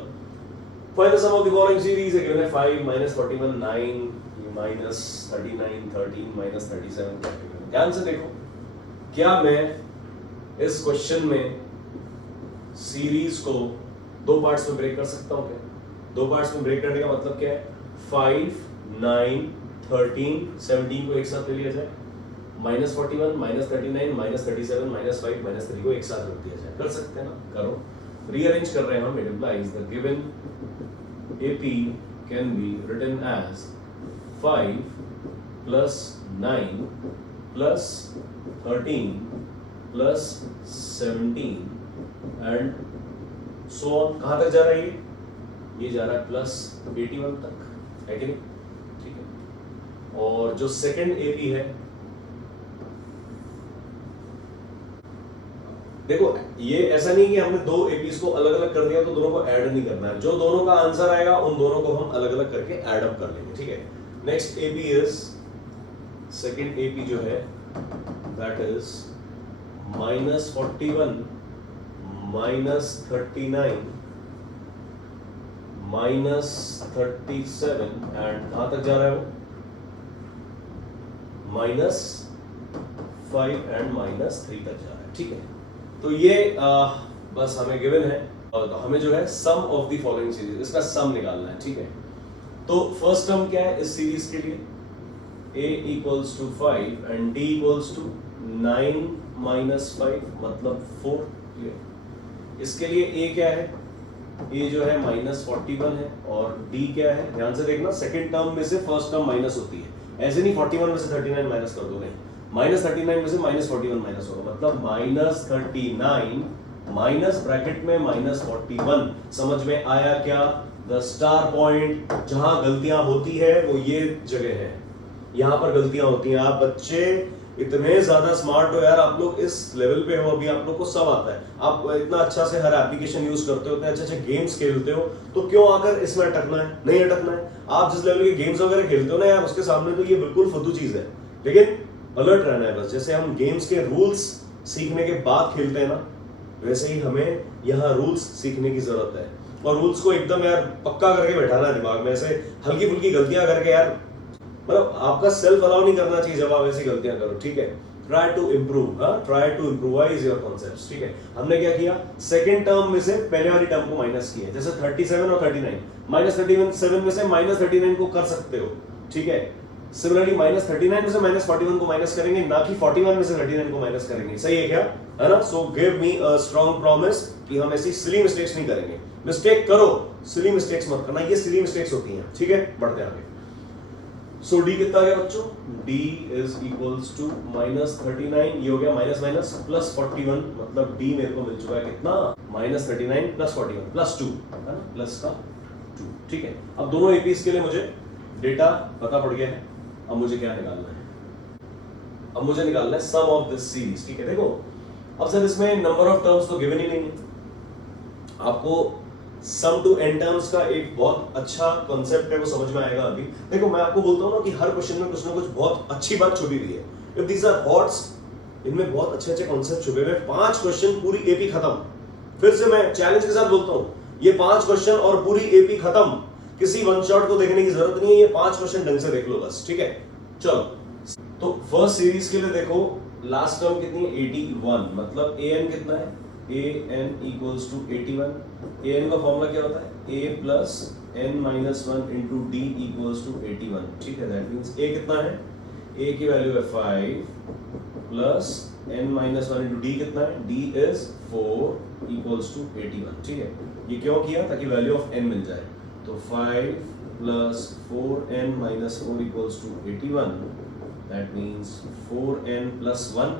find the sum of the following series. Given है 5 - 41 9 -39 13 -37। ध्यान से देखो, क्या मैं इस क्वेश्चन में सीरीज को 2 पार्ट्स में ब्रेक कर सकता हूं क्या? 2 पार्ट्स में ब्रेक करने का मतलब क्या है? 5 9 13 17 को एक साथ ले लिया जाए, -41 -39 -37 -5 -3 को एक साथ रख दिया जाए। कर सकते हैं ना? करो, रीअरेंज कर रहे हैं हम। It implies the given AP can be written as 5 plus 9 plus 13 plus 17 and so on। कहाँ तक जा रहा है ये जा रहा है प्लस 81 तक, है कि नहीं? ठीक है। और जो सेकंड AP है, देखो ये ऐसा नहीं कि हमने 2 APs को अलग अलग कर दिया तो दोनों को ऐड नहीं करना है। जो दोनों का आंसर आएगा उन दोनों को हम अलग अलग करके ऐड अप कर लेंगे, ठीक है। Next AP is, second AP जो है दैट इज -41 -39 -37 एंड कहां तक जा रहा है वो, -5 एंड -3 तक जा रहा है। ठीक है, तो ये बस हमें गिवन है और हमें जो है सम ऑफ द फॉलोइंग सीरीज, इसका सम निकालना है। ठीक है, तो फर्स्ट टर्म क्या है इस सीरीज के लिए, a equals to 5 and d equals to 9 - 5 मतलब 4। इसके लिए a क्या है, a जो है -41 है और d क्या है, ध्यान से देखना सेकंड टर्म में से फर्स्ट टर्म माइनस होती है, ऐसे नहीं 41 में से 39 माइनस कर दो, नहीं, -39 में से -41 माइनस होगा, मतलब -39 माइनस ब्रैकेट में -41। समझ में आया क्या? द स्टार पॉइंट जहां गलतियां होती है वो ये जगह है, यहां पर गलतियां होती हैं। आप बच्चे इतने ज्यादा स्मार्ट हो यार, आप लोग इस लेवल पे हो, अभी आप लोग को सब आता है, आप इतना अच्छा से हर एप्लीकेशन यूज करते हो, इतने अच्छे अच्छे गेम्स खेलते हो, तो क्यों आकर इसमें अटकना है? नहीं अटकना है। आप जिस लेवल के गेम्स वगैरह खेलते हो ना यार, उसके सामने तो ये बिल्कुल फुद्दू चीज है, लेकिन अलर्ट रहना है बस। जैसे हम गेम्स के रूल्स सीखने के बाद खेलते हैं ना, वैसे ही हमें यहाँ रूल्स सीखने की जरूरत है, और रूल्स को एकदम यार पक्का करके बैठाना है दिमाग में। ऐसे हल्की फुल्की गलतियां करके यार, मतलब आपका सेल्फ अलाउ नहीं करना चाहिए जब आप ऐसी गलतियां करो। ठीक है, try to improve, try to improvise your concepts. ठीक है, हमने क्या किया, सेकंड टर्म में से पहले वाली टर्म को माइनस किया, जैसे 37 और 39, -37 में से -39 को कर सकते हो। ठीक है, सिमिलरली -39 में से -41 को माइनस करेंगे, ना कि 41 में से 39 को माइनस करेंगे। सही है क्या? है ना? So give me a strong promise कि हम ऐसी सिली मिस्टेक्स नहीं करेंगे। मिस्टेक करो, सिली मिस्टेक्स मत करना, ये सिली मिस्टेक्स होती हैं। ठीक है, बढ़ते आगे। सो d कितना आ गया बच्चों? d इज इक्वल्स टू -39, ये हो गया माइनस माइनस प्लस 41, मतलब d मेरे को मिल चुका है कितना, -39 प्लस 41 प्लस 2, है ना, प्लस का 2। ठीक है, अब दोनों एपीस के लिए मुझे डेटा पता पड़ गया है। अब मुझे क्या निकालना है? अब मुझे निकालना है सम ऑफ दिस सीरीज। ठीक है, देखो अब सर इसमें नंबर ऑफ टर्म्स तो गिवन ही नहीं है, आपको सम टू एन टर्म्स का एक बहुत अच्छा कॉन्सेप्ट है, वो समझ में आएगा अभी। देखो मैं आपको बोलता हूँ ना कि हर क्वेश्चन में कुछ ना कुछ बहुत अच्छी बात छुपी हुई है। इफ दीज आर थॉट्स, इनमें बहुत अच्छे अच्छे कॉन्सेप्ट छुपे हुए। 5 क्वेश्चन पूरी एपी खत्म। फिर से मैं चैलेंज के साथ बोलता हूँ, ये 5 क्वेश्चन और पूरी एपी खत्म। किसी वन शॉट को देखने की जरूरत नहीं है, ये 5 क्वेश्चन ढंग से देख लो बस। ठीक है, चलो तो फर्स्ट सीरीज के लिए देखो, लास्ट टर्म कितनी है, 81, मतलब an कितना है, an इक्वल्स टू 81। an का फॉर्मूला क्या होता है, a plus n minus 1 into d equals to 81। ठीक है, दैट मीन्स a कितना है, a की वैल्यू है 5 plus n minus 1 into d कितना है, d इज 4 इक्वल्स टू 81। ठीक है, ये क्यों किया, ताकि वैल्यू ऑफ n मिल जाए। तो 5 plus 4n minus 4 equals to 81, that means 4n plus 1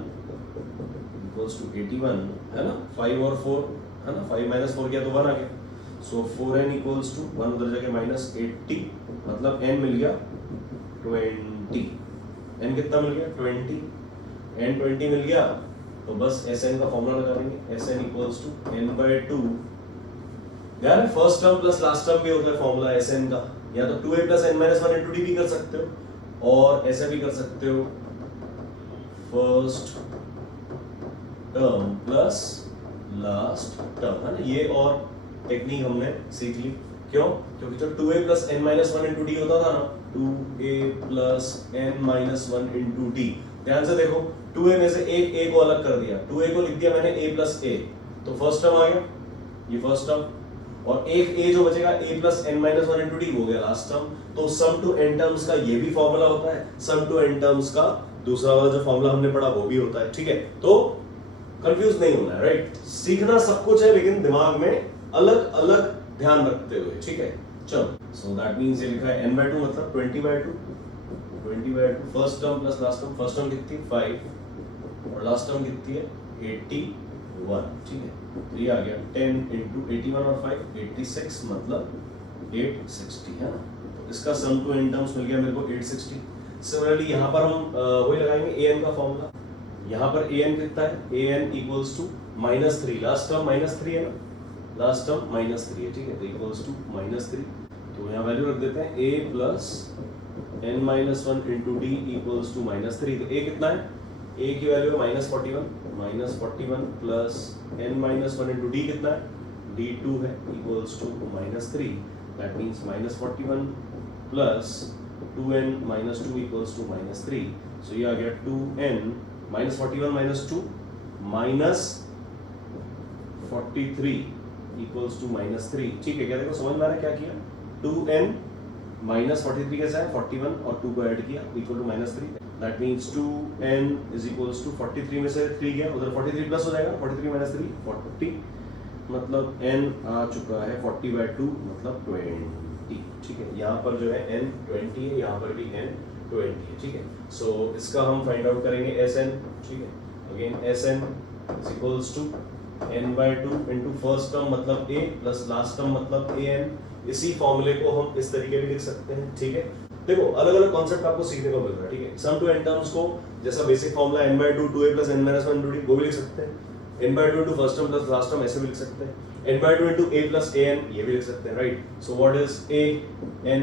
equals to 81, है ना, 5 और 4, है ना, 5 माइनस 4 किया तो 1 आ गया। सो 4n इक्वल्स टू 1 उधर जाके -80, मतलब n मिल गया 20। n कितना मिल गया, 20। n 20 मिल गया तो बस Sn का फॉर्मूला लगा देंगे, Sn इक्वल्स टू n/2। यार first term plus last term भी होता है फॉर्मूला Sn का, या तो 2a plus n minus 1 into d भी कर सकते हो, और ऐसा भी कर सकते हो first term plus last term, है ना। ये और टेक्निक हमने सीख ली, क्यों? क्योंकि जब 2a plus n minus 1 into D होता था ना, 2a plus n minus 1 into D, ध्यान से देखो 2a में से एक a को अलग कर दिया, 2a को लिख दिया मैंने a प्लस a, तो फर्स्ट टर्म आ गया, ये फर्स्ट टर्म, और एक a जो बचेगा a plus n minus 1 into D हो गया लास्ट टर्म। तो सम टू n टर्म्स का ये भी फॉर्मूला होता है, सम टू n टर्म्स का दूसरा वाला जो फॉर्मूला हमने पढ़ा वो भी होता है। ठीक है, तो कंफ्यूज नहीं होना है, राइट। सीखना सब कुछ है, लेकिन दिमाग में अलग अलग ध्यान रखते हुए। ठीक है, चलो सो दैट मींस ये लिखा है n/2 मतलब 20/2, 20/2 first term plus last term. First term कितनी 5 और लास्ट टर्म कितनी है 81। ठीक है, तो ये आ गया 10 इंटू 81 और 5 86, मतलब 860, है ना। तो इसका सम टू n टर्म्स मिल गया मेरे को 860। सिमिलरली यहाँ पर हम वही लगाएंगे an का फॉर्मूला। यहाँ पर an कितना है, an equals to -3, last term -3 है ना, लास्ट टर्म -3 है। ठीक है, तो इक्वल्स टू -3, तो यहाँ वैल्यू रख देते हैं a plus n minus 1 into d equals to -3। तो a कितना है, a की वैल्यू है -41 plus n minus 1 into d कितना है, d2 है equals to -3, that means -41 plus 2n minus 2 equals to -3. So ये आ गया 2n -41 minus 2 minus 43 equals to -3. ठीक है, क्या देखो समझ में आ रहा है क्या किया? 2n minus 43 कैसा है? 41 और 2 को ऐड किया equal to -3. That means 2n is equals to 43 में से 3 गया, उधर 43 प्लस हो जाएगा, 43 minus 3 40, मतलब n आ चुका है 40/2 मतलब 20. ठीक है, यहाँ पर जो है n 20 है, यहाँ पर भी n 20 है. ठीक है, सो इसका हम फाइंड आउट करेंगे Sn. ठीक है, again Sn is equals to n/2 into first term मतलब a प्लस लास्ट टर्म मतलब an. इसी फॉर्मूले को हम इस तरीके भी लिख सकते हैं. ठीक है, देखो अलग अलग कॉन्सेप्ट आपको सीखने को मिल रहा है. ठीक है, सम टू n टर्म्स को जैसा basic formula n/2 2a plus n minus 1 2d वो भी लिख सकते हैं. n/2 into first term plus last term ऐसे भी लिख सकते हैं. n/2 into a plus an ये भी लिख सकते हैं. Right, so what is a n?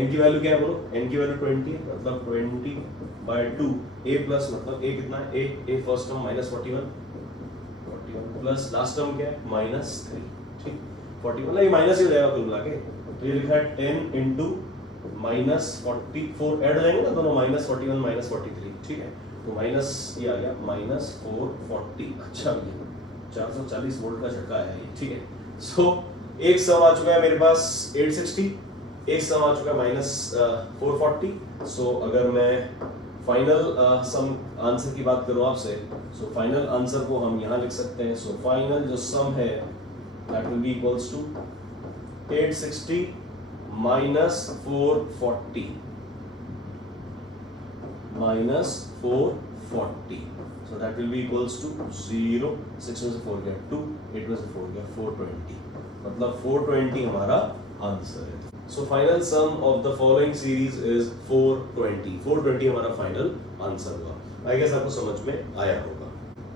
n की वैल्यू क्या है बोलो? n की वैल्यू 20 है, मतलब 20/2 a प्लस मतलब a कितना है? a first term -41 plus last term क्या है? -3. ठीक, 41 ये माइनस ही हो जाएगा कुल मिला के. तो ये लिखा है 10 into -44 ऐड हो जाएंगे ना दोनों, -41 -43. ठीक है, तो माइनस ये आ गया -440. अच्छा भैया 440 वोल्ट का झटका है ये. ठीक है, सो एक सम आ चुका है मेरे पास 860, एक सम आ चुका है -440. सो अगर मैं फाइनल सम आंसर की बात करूं आपसे, सो फाइनल आंसर को हम यहाँ लिख सकते हैं. सो फाइनल जो सम है that will be equals to 860 minus 440 minus 440. So that will be equals to 0. 6 में से 4 गया 2, 8 में से 4 गया 420. मतलब 420 हमारा आंसर है. So final sum of the following series is 420. 420 हमारा फाइनल आंसर हुआ. आई गेस आपको समझ में आया होगा.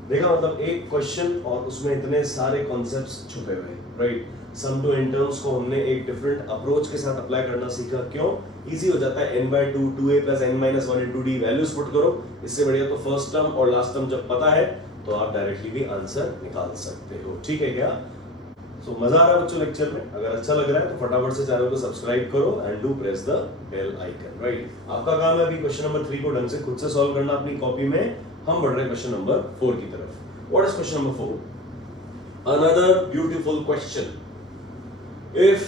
देखा, मतलब एक क्वेश्चन और उसमें इतने सारे कॉन्सेप्ट्स छुपे हुए हैं. Right, sum to n terms को हमने एक डिफरेंट अप्रोच के साथ अप्लाई करना सीखा. क्यों? इजी हो जाता है. n/2 2a plus n minus 1 into d values put करो. इससे बढ़िया तो फर्स्ट टर्म और लास्ट टर्म जब पता है तो आप डायरेक्टली भी आंसर निकाल सकते हो. ठीक है क्या? सो मजा आ रहा है बच्चों लेक्चर में? अगर अच्छा लग रहा है तो फटाफट से चैनल को सब्सक्राइब करो and do press the bell icon. Right, आपका काम है अभी क्वेश्चन नंबर 3 को ढंग से खुद से सॉल्व करना अपनी कॉपी में. हम बढ़ रहे हैं क्वेश्चन नंबर 4 की तरफ. What is question number 4? Another beautiful question. If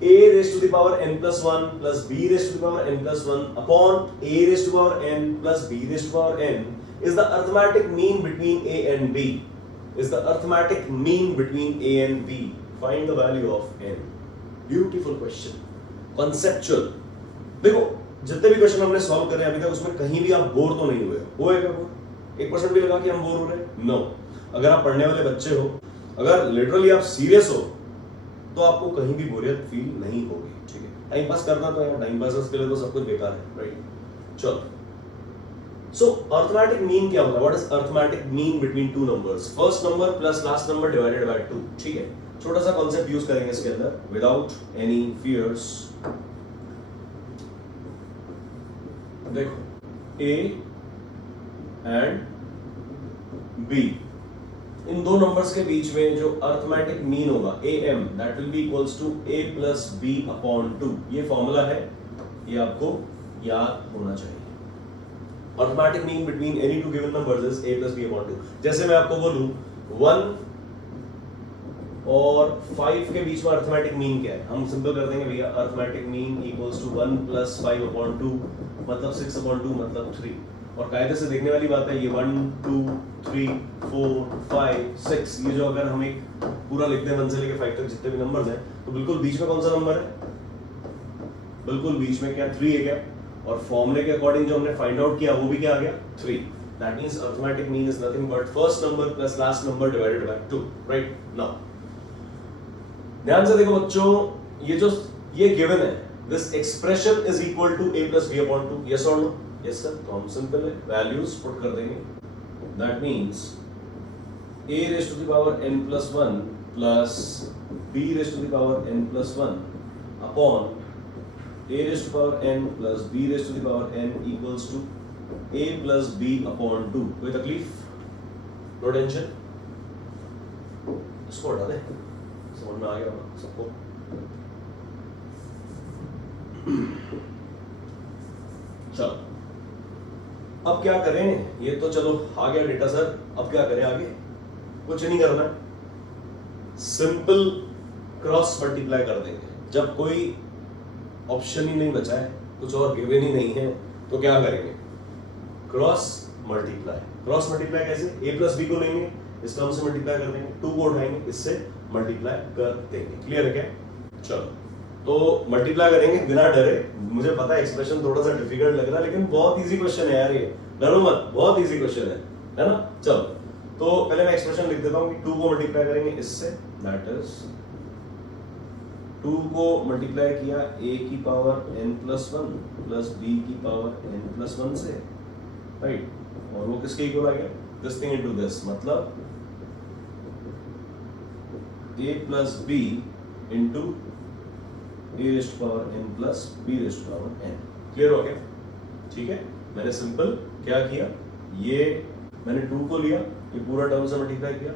a raised to the power n plus 1 plus b raised to the power n plus 1 upon a raised to the power n plus b raised to the power n is the arithmetic mean between a and b, is the arithmetic mean between a and b, find the value of n. Beautiful question, conceptual. देखो जितने भी क्वेश्चन हमने सॉल्व करे अभी तक उसमें कहीं भी आप बोर तो नहीं हुए हो? होएगा बोर? 1% भी लगा कि हम बोर हो रहे हैं? नो. अगर आप पढ़ने वाले बच्चे हो, अगर लिटरली आप सीरियस हो, तो आपको कहीं भी बोरियत फील नहीं होगी. ठीक है, टाइम पास करना तो यार टाइम पास के लिए तो सब कुछ बेकार है. राइट, चलो. सो अर्थमेटिक मीन क्या होता है? What is arithmetic mean between two numbers? First number plus last number divided by 2. ठीक है, छोटा सा कॉन्सेप्ट यूज करेंगे इसके अंदर विदाउट एनी फियर्स. देखो, a एंड b, इन दो नंबर्स के बीच में जो अर्थमेटिक मीन होगा am, that will be equals to a plus b upon 2. ये फॉर्मूला है, ये आपको याद होना चाहिए. Arithmetic mean between any two given numbers is a plus b upon 2. जैसे मैं आपको बोलूं 1 और 5 के बीच में अर्थमेटिक मीन क्या है? हम सिंपल कर देंगे भैया, arithmetic mean equals to 1 plus 5 upon 2 मतलब 6 अपॉन 2 मतलब 3. और कायदे से देखने वाली बात है, ये 1 2 3 4 5 6, ये जो अगर हम एक पूरा लिखते हैं 1 से लेके 5 तक जितने भी नंबर्स हैं, तो बिल्कुल बीच में कौन सा नंबर है? बिल्कुल बीच में क्या 3 है क्या? और फॉर्मूले के अकॉर्डिंग जो हमने फाइंड आउट किया वो भी क्या आ गया? 3. That means arithmetic mean is nothing but first number plus last number divided by 2. Right, now ध्यान से देखो बच्चों, ये गिवन है, this expression is equal to a plus b upon 2. Yes और नो? Yes sir. तो हम सिंपल है वैल्यूज पुट कर देंगे. That means a raised to the power n plus 1 plus b raised to the power n plus 1 upon a raised to the power n plus b raised to the power n equals to a plus b upon 2. कोई तकलीफ? No tension. इसको हटा दे, समझ में आ गया सबको? चलो अब क्या करें, ये तो चलो आ गया डेटा सर, अब क्या करें आगे? कुछ नहीं करना है, सिंपल क्रॉस मल्टीप्लाई कर देंगे। जब कोई ऑप्शन ही नहीं बचा है, कुछ और गिवन ही नहीं है, तो क्या करेंगे? Cross multiply. क्रॉस मल्टीप्लाई कैसे? a प्लस बी को लेंगे, इस टर्म से मल्टीप्लाई कर देंगे, 2 को उठाएंगे, इससे मल्टीप्लाई कर देंगे। क्लियर है क्या? चलो तो मल्टीप्लाई करेंगे बिना डरे। मुझे पता है एक्सप्रेशन थोड़ा सा डिफिकल्ट लग रहा है, लेकिन बहुत इजी क्वेश्चन है यार, ये डरो मत, बहुत इजी क्वेश्चन है ना? चलो तो पहले मैं एक्सप्रेशन लिख देता हूं कि 2 को मल्टीप्लाई करेंगे इससे, दैट इज 2 को मल्टीप्लाई किया a की power n plus 1 plus b की पावर n प्लस 1 से, राइट? और वो किसके इक्वल आ गया? दिस थिंग इनटू दिस, मतलब a plus b into a rest power n plus b rest power n। Clear हो गया? ठीक है, मैंने सिंपल क्या किया, ये मैंने 2 को लिया, ये पूरा टर्म से मल्टीप्लाई किया,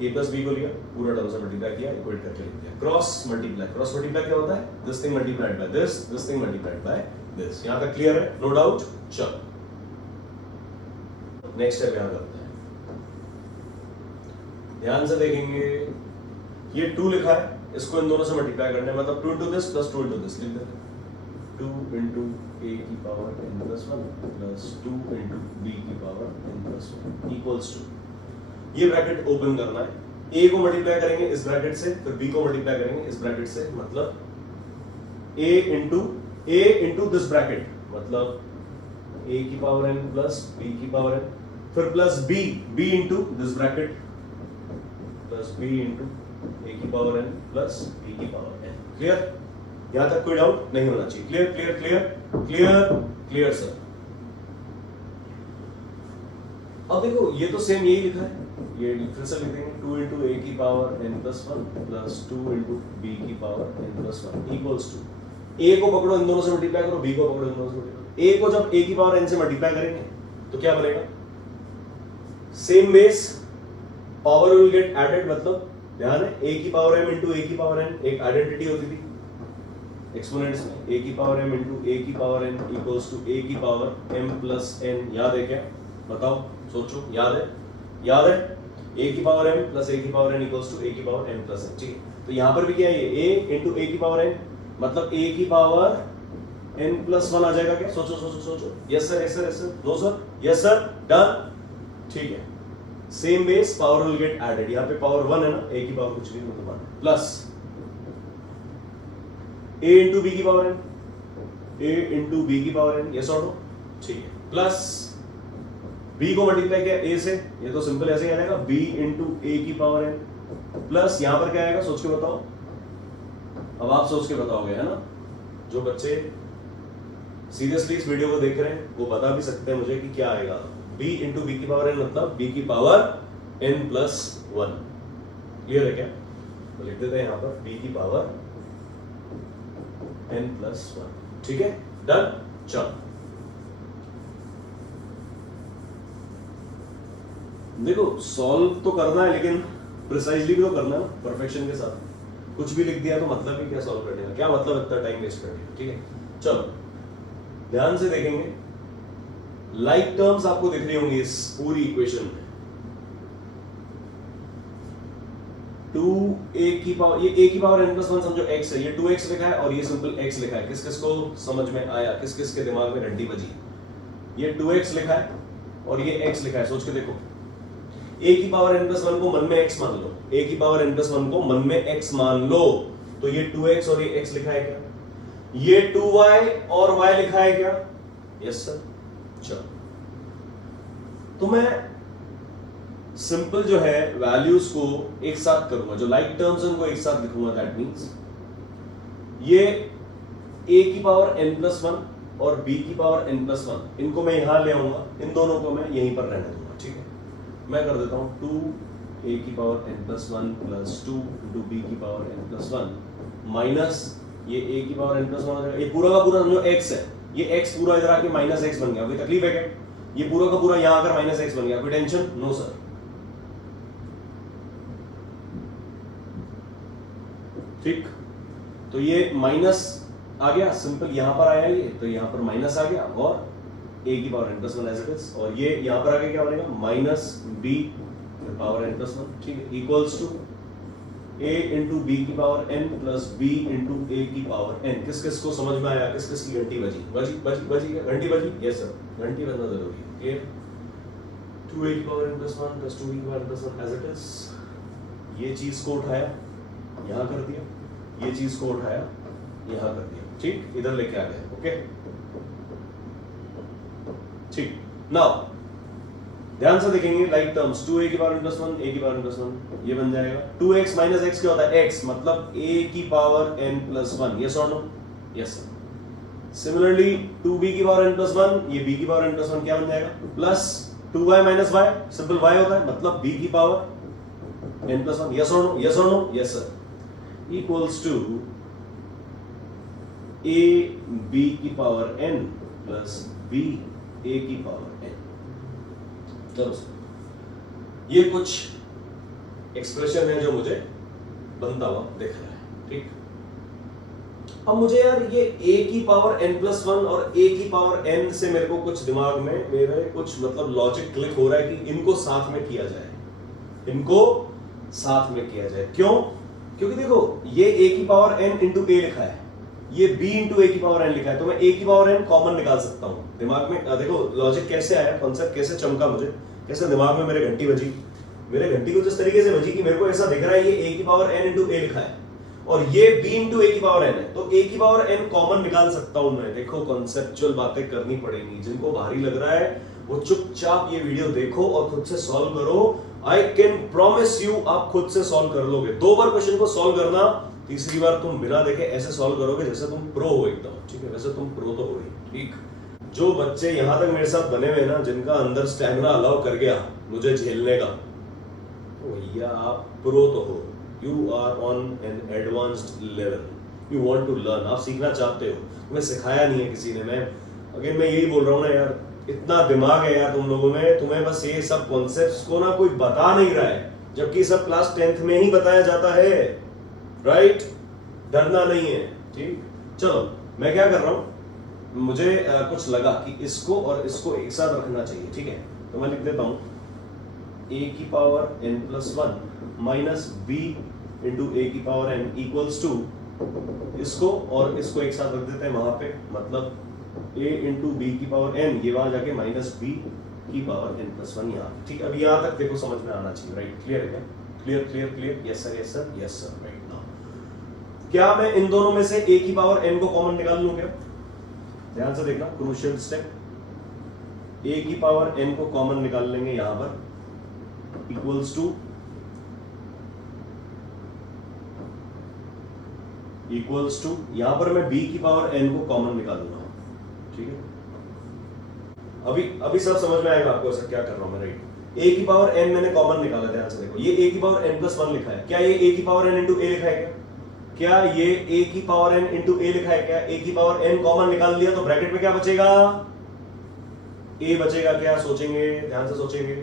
a प्लस b को लिया, पूरा टर्म से मल्टीप्लाई किया, इक्वेट करके लिख दिया। Cross multiply. क्रॉस मल्टीप्लाई क्या होता है? This thing multiplied by this, this thing multiplied by this. यहां तक क्लियर है? No doubt? चलो नेक्स्ट स्टेप यहां करते हैं, ध्यान से देखेंगे। ये 2 लिखा है, इसको इन दोनों से मल्टीप्लाई करना है, मतलब 2 into this plus 2 into this लिख देते हैं। 2 इनटू a की power n plus 1 plus 2 into b की power n plus 1 equals to, ये ब्रैकेट ओपन करना है, a को मल्टीप्लाई करेंगे इस ब्रैकेट से, फिर b को मल्टीप्लाई करेंगे इस ब्रैकेट से, मतलब a इनटू दिस ब्रैकेट, मतलब a की पावर n प्लस b की पावर n, फिर plus b into this bracket plus b into a की पावर n प्लस b की पावर n। क्लियर? यहां तक कोई डाउट नहीं होना चाहिए। Clear clear clear clear clear sir. अब देखो ये तो सेम यही लिखा है, ये फिर से लिख देंगे 2 इनटू a की power n plus 1 plus 2 into b की power n plus 1 equals to, a को पकड़ो इन दोनों से मल्टीप्लाई करो, b को पकड़ो इन दोनों से मल्टीप्लाई। a को जब a की पावर n से मल्टीप्लाई करेंगे तो क्या बनेगा? Same base, power will get added, मतलब ध्यान है a की पावर m इनटू a की पावर n एक आइडेंटिटी होती थी एक्सपोनेंट्स में, a की पावर m इनटू a की power n equals to a की पावर m प्लस n। याद है क्या? बताओ, सोचो, याद है? याद है? a की पावर m प्लस a की power n equals to a की पावर m प्लस n। ठीक है, तो यहां पर भी क्या है? ये a इनटू a की पावर n, मतलब a की पावर n प्लस 1 आ जाएगा क्या? सोचो सोचो सोचो। Yes sir, yes sir, yes sir, no sir, yes sir, done. ठीक है, same base, power will get added. यहां पे पावर 1 है ना, a की पावर कुछ नहीं, मतलब 1 प्लस a इंटू बी की power n, a into b की पावर n, यस और नो? ठीक है, प्लस b को मल्टीप्लाई किया a से, ये तो सिंपल ऐसे ही आएगा, b इंटू a की पावर n, प्लस यहां पर क्या आएगा? सोच के बताओ, अब आप सोच के बताओगे, है ना? जो बच्चे सीरियसली इस वीडियो को देख रहे हैं वो बता भी सकते हैं मुझे कि क्या आएगा। b इंटू बी की पावर n, मतलब b की पावर n प्लस 1। क्लियर है क्या? तो लिख देते हैं यहां पर b की पावर n प्लस 1। ठीक है, डन। चलो देखो, सॉल्व तो करना है लेकिन प्रिसाइजली भी तो करना है ना, परफेक्शन के साथ। कुछ भी लिख दिया तो मतलब ही क्या सॉल्व करने का, क्या मतलब इतना टाइम वेस्ट करने का। ठीक है, चलो ध्यान से देखेंगे, लाइक टर्म्स आपको दिख रही होंगी इस पूरी इक्वेशन में। 2a की पावर, ये a की पावर n प्लस 1 समझो x है, ये 2x लिखा है और ये सिंपल x लिखा है। किस किस को समझ में आया, किस किस के दिमाग में घंटी बजी? ये 2x लिखा है और ये x लिखा है, सोच के देखो। a की पावर n प्लस 1 को मन में x मान लो, a की पावर n प्लस 1 को मन में x मान लो, तो ये 2x और ये x लिखा है क्या? ये 2y और y लिखा है क्या? Yes sir. चलो तो मैं सिंपल जो है वैल्यूज को एक साथ करूंगा, जो लाइक टर्म्स उनको एक साथ लिखूंगा। दैट मींस ये a की पावर n प्लस 1 और b की पावर n प्लस 1, इनको मैं यहां ले आऊंगा, इन दोनों को मैं यहीं पर रहने दूंगा। ठीक है, मैं कर देता हूं 2a की power n plus 1 plus 2 into b की पावर n प्लस 1 माइनस ये a की पावर n प्लस 1 हो जाएगा। ये पूरा का पूरा जो x है, ये x पूरा इधर आके माइनस x बन गया। कोई तकलीफ है क्या? ये पूरा का पूरा यहां आकर माइनस x बन गया, कोई टेंशन? No sir. ठीक, तो ये माइनस आ गया, सिंपल यहां पर आया ये, तो यहां पर माइनस आ गया और a की power n plus 1 as it is, और ये यहां पर आके क्या बनेगा minus b power n plus 1, ठीक है, equals to a into b की power n plus b into a की पावर n। किस किस को समझ में आया, किस किस की घंटी बजी बजी बजी बजी घंटी बजी? यस सर, घंटी बजना जरूरी है। क्लियर? 2a की power n plus 1 plus 2b की power n plus 1 as it is. ये चीज को उठाया यहां कर दिया, ये चीज को उठाया यहां कर दिया, ठीक, इधर लेके आ गए। ओके ठीक, नाउ ध्यान से देखेंगे लाइक टर्म्स, 2a की पावर n प्लस 1 a की पावर n प्लस 1 ये बन जाएगा 2x माइनस x क्या होता है? x, मतलब a की पावर n प्लस 1। यस और no? Yes sir. Similarly 2b की पावर n प्लस 1, ये b की पावर n प्लस 1 क्या बन जाएगा? Plus 2y minus y, simple y होता है, मतलब b की पावर n प्लस 1। यस और नो? यस और no? Yes sir. Equals to a b की power n plus b a की पावर n। चलो सर, ये कुछ एक्सप्रेशन है जो मुझे बनता हुआ दिख रहा है, ठीक। अब मुझे यार ये a की पावर n प्लस 1 और a की पावर n से मेरे को कुछ दिमाग में मेरे कुछ मतलब लॉजिक क्लिक हो रहा है कि इनको साथ में किया जाए, इनको साथ में किया जाए। क्यों? क्योंकि देखो ये a की पावर n इंटू a लिखा है, ये b इंटू a की पावर n लिखा है, तो मैं a की पावर n कॉमन निकाल सकता हूं। दिमाग में देखो लॉजिक कैसे आया, कॉन्सेप्ट कैसे चमका मुझे, कैसे दिमाग में मेरे घंटी बजी, मेरे घंटी को जिस तरीके से बजी कि मेरे को ऐसा दिख रहा है ये a की पावर n इंटू a लिखा है और ये b इंटू a की पावर n है, तो a की पावर n कॉमन निकाल सकता हूं मैं। देखो कॉन्सेप्चुअल बातें करनी पड़ेगी, जिनको भारी लग रहा है वो चुपचाप ये वीडियो देखो और खुद से सॉल्व करो। आई कैन प्रॉमिस यू आप खुद से सॉल्व कर लोगे। 2 बार क्वेश्चन को सॉल्व करना, तीसरी बार तुम बिना देखे ऐसे सॉल्व करोगे जैसे तुम प्रो हो एकदम, ठीक है। वैसे तुम प्रो तो हो ही, ठीक। जो बच्चे यहां तक मेरे साथ बने हुए ना, जिनका अंदर स्टैमिना अलाउ कर गया मुझे झेलने का, तो भैया आप प्रो तो हो, you are on an advanced level, you want to learn, आप सीखना चाहते हो, तुम्हें सिखाया नहीं है किसी ने। मैं यही बोल रहा हूं ना यार, इतना दिमाग है यार तुम लोगों में, तुम्हें बस ये सब कॉन्सेप्ट्स को ना कोई बता नहीं रहा है, जबकि सब क्लास 10th में ही बताया जाता है, राइट। डरना नहीं है, ठीक। चलो मैं क्या कर रहा हूं, मुझे कुछ लगा कि इसको और इसको एक साथ रखना चाहिए, ठीक है। तो मैं लिख देता हूं a की power n plus 1 minus b into a की पावर n इक्वल्स टू इसको और इसको एक साथ रख देते हैं वहां पे, मतलब a इंटू बी की पावर n, ये वहां जाके माइनस b की पावर n प्लस 1 यहाँ, ठीक है। अभी यहाँ तक देखो समझ में आना चाहिए, राइट। क्लियर है क्या? Clear clear clear, yes sir yes sir yes sir, right. Now क्या मैं इन दोनों में से a की पावर n को कॉमन निकाल लूं क्या? ध्यान से देखना, क्रूशियल स्टेप, a की पावर n को कॉमन निकाल लेंगे यहां पर, इक्वल्स टू यहां पर मैं b की पावर n को कॉमन निकालूंगा, ठीक है। अभी सब समझ में आएगा आपको ऐसा क्या कर रहा हूं मैं, राइट। a की पावर n मैंने कॉमन निकाला, ध्यान से देखो, ये a की पावर n प्लस 1 लिखा है, क्या ये a की पावर n इंटू a लिखा है क्या? ये a की पावर n इंटू a लिखा है क्या? a की पावर n कॉमन निकाल लिया तो ब्रैकेट में क्या बचेगा? a बचेगा क्या? सोचेंगे, ध्यान से सोचेंगे।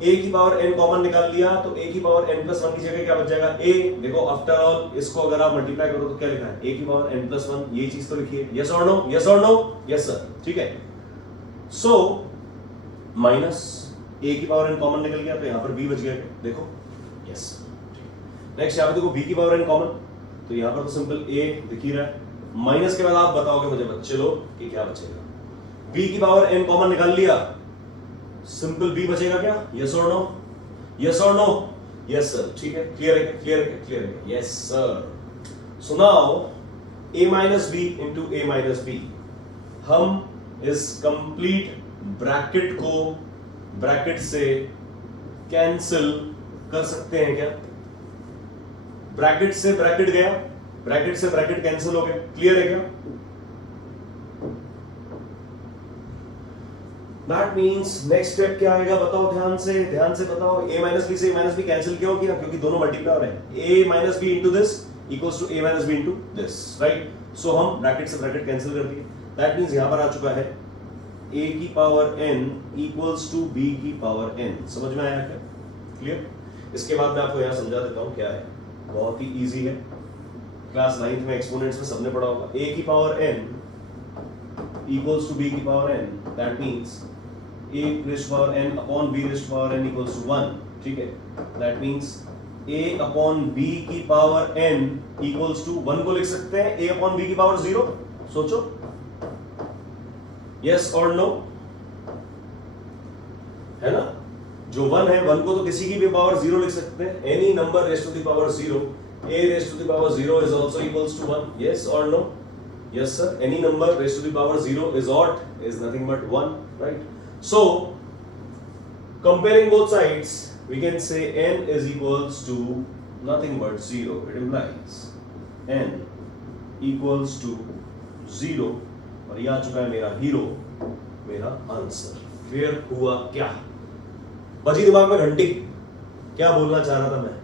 a की पावर n कॉमन निकाल लिया तो a की पावर n प्लस 1 की जगह क्या बच जाएगा? a। देखो आफ्टर ऑल इसको अगर आप मल्टीप्लाई करो तो क्या लिखा है? a की पावर n प्लस 1, ये चीज तो लिखी है। यस और नो? यस और नो? यस सर, ठीक है। सो माइनस a की पावर n कॉमन निकल गया तो यहां पर b बच गया, देखो, यस। नेक्स्ट यहां पे देखो b की पावर n कॉमन, तो यहां पर तो सिंपल a दिख ही रहा है, माइनस के बाद आप बताओगे मुझे बच्चे लोग कि क्या बचेगा। b की पावर n कॉमन निकाल लिया, सिंपल b बचेगा क्या? यस और नो? यस और नो? यस सर, ठीक है। क्लियर है? क्लियर है? क्लियर है? Yes sir. So now a minus b into a minus b, हम इस कंप्लीट ब्रैकेट को ब्रैकेट से कैंसिल कर सकते हैं क्या? ब्रैकेट से ब्रैकेट गया, ब्रैकेट से ब्रैकेट कैंसिल हो गया, क्लियर है क्या? दैट मींस नेक्स्ट स्टेप क्या आएगा बताओ, ध्यान से बताओ। a माइनस बी से a माइनस बी कैंसिल क्यों किया? क्योंकि दोनों मल्टीप्लाई है। a minus b into this equals to a minus b into this, right. So हम ब्रैकेट से ब्रैकेट कैंसिल कर दिए, दैट मींस यहां पर आ चुका है a की power n equals to b की पावर n। समझ में आया क्या? क्लियर? इसके बाद मैं आपको यहां समझा देता हूं क्या है, बहुत ही इजी है। क्लास 9th में एक्सपोनेंट्स में सबने पढ़ा होगा, a की power n equals to b की power n, that means a raised to power n upon b raised to power n equals to 1, ठीक है, that means a upon b की पावर n equals to 1 को लिख सकते हैं a upon b की पावर 0, सोचो, yes or no, है ना, जो 1 है 1 को तो किसी की भी पावर 0 लिख सकते हैं, any number raise to the power 0, a raised to the power 0 is also equals to 1, yes or no, yes sir, any number raised to the power 0 is odd, is nothing but 1, right? So comparing both sides we can say n is equals to nothing but 0, it implies n equals to 0 और ये आ चुका है मेरा हीरो, मेरा आंसर। फिर हुआ क्या, बजी दिमाग में घंटी, क्या बोलना चाह रहा था मैं?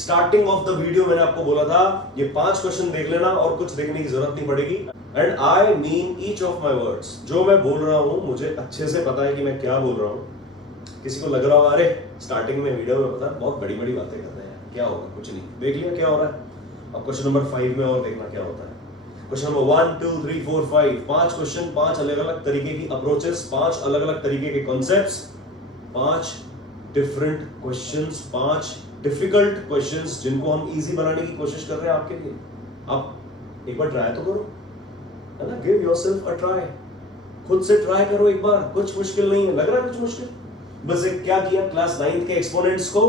स्टार्टिंग ऑफ द वीडियो मैंने आपको बोला था ये 5 क्वेश्चन देख लेना और कुछ देखने की जरूरत नहीं पड़ेगी, and I mean each of my words, जो मैं बोल रहा हूं मुझे अच्छे से पता है कि मैं क्या बोल रहा हूं। किसी को लग रहा होगा अरे स्टार्टिंग में वीडियो में पता बहुत बड़ी बड़ी बातें कर रहे हैं, क्या होगा, कुछ नहीं, देख लिया क्या हो रहा है। अब क्वेश्चन नंबर 5 में और देखना क्या होता है। क्वेश्चन नंबर 1 2 3 4 5, 5 क्वेश्चन, 5 अलग अलग तरीके की अप्रोचेस, 5 अलग अलग तरीके के concepts, 5 different questions, 5 difficult questions जिनको हम इजी बनाने की कोशिश कर रहे हैं आपके लिए। आप एक बार ट्राई तो करो, है ना, गिव योरसेल्फ अ ट्राई, खुद से ट्राई करो एक बार, कुछ मुश्किल नहीं है, लग रहा है कुछ मुश्किल, बस एक क्या किया, क्लास 9th के एक्सपोनेंट्स को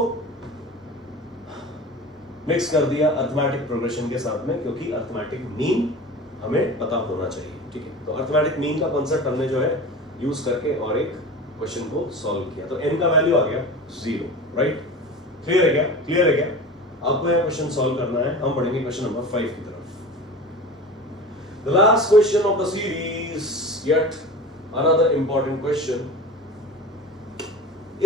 मिक्स कर दिया अर्थमेटिक प्रोग्रेशन के साथ में, क्योंकि अर्थमेटिक मीन हमें पता होना चाहिए, ठीक है। तो अर्थमेटिक मीन का कांसेप्ट हमने जो है यूज करके और एक क्वेश्चन को सॉल्व किया, तो n का वैल्यू आ गया 0, राइट, क्लियर है क्या, क्लियर है क्या? आपको यह क्वेश्चन सॉल्व करना है, हम पढ़ेंगे क्वेश्चन नंबर 5 की तरफ। The last question of the series, yet another important question.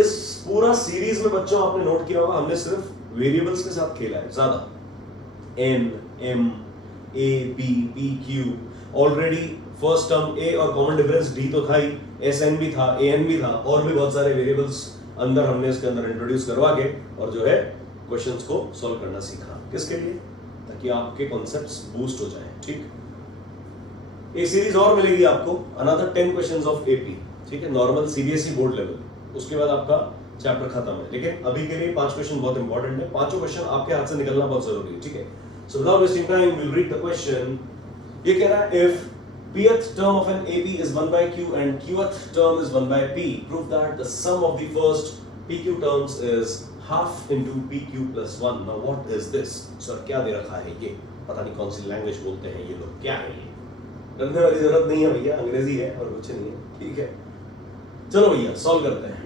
इस पूरा सीरीज में बच्चों आपने नोट किया होगा हमने सिर्फ वेरिएबल्स के साथ खेला है ज्यादा, n m a b p q, already first term a और कॉमन डिफरेंस d तो था ही, sn भी था, an भी था, और भी बहुत सारे वेरिएबल्स अंदर हमने इसके अंदर इंट्रोड्यूस करवा के और जो है क्वेश्चंस को सॉल्व करना सीखा, किसके लिए, ताकि आपके कॉन्सेप्ट्स बूस्ट हो जाएं, ठीक। ये सीरीज और मिलेगी आपको, अनदर 10 क्वेश्चंस ऑफ एपी, ठीक है, नॉर्मल सीबीएसई बोर्ड लेवल, उसके बाद आपका चैप्टर खत्म है, लेकिन अभी के लिए 5 क्वेश्चन बहुत इंपॉर्टेंट है, पांचों क्वेश्चन आपके हाथ से निकलना बहुत जरूरी है, ठीक है। So without wasting time we will read the question. ये कह रहा है if pth term of an AP is 1 by q and qth term is 1 by p, prove that the sum of the first pq terms is half into pq plus 1. Now what is this? Sir, क्या दे रखा है ये? पता नहीं कौन सी लैंग्वेज बोलते हैं ये लोग, क्या है ये? डरने वाली जरूरत नहीं है भैया, अंग्रेजी है और कुछ नहीं है, ठीक है। चलो भैया सॉल्व करते हैं।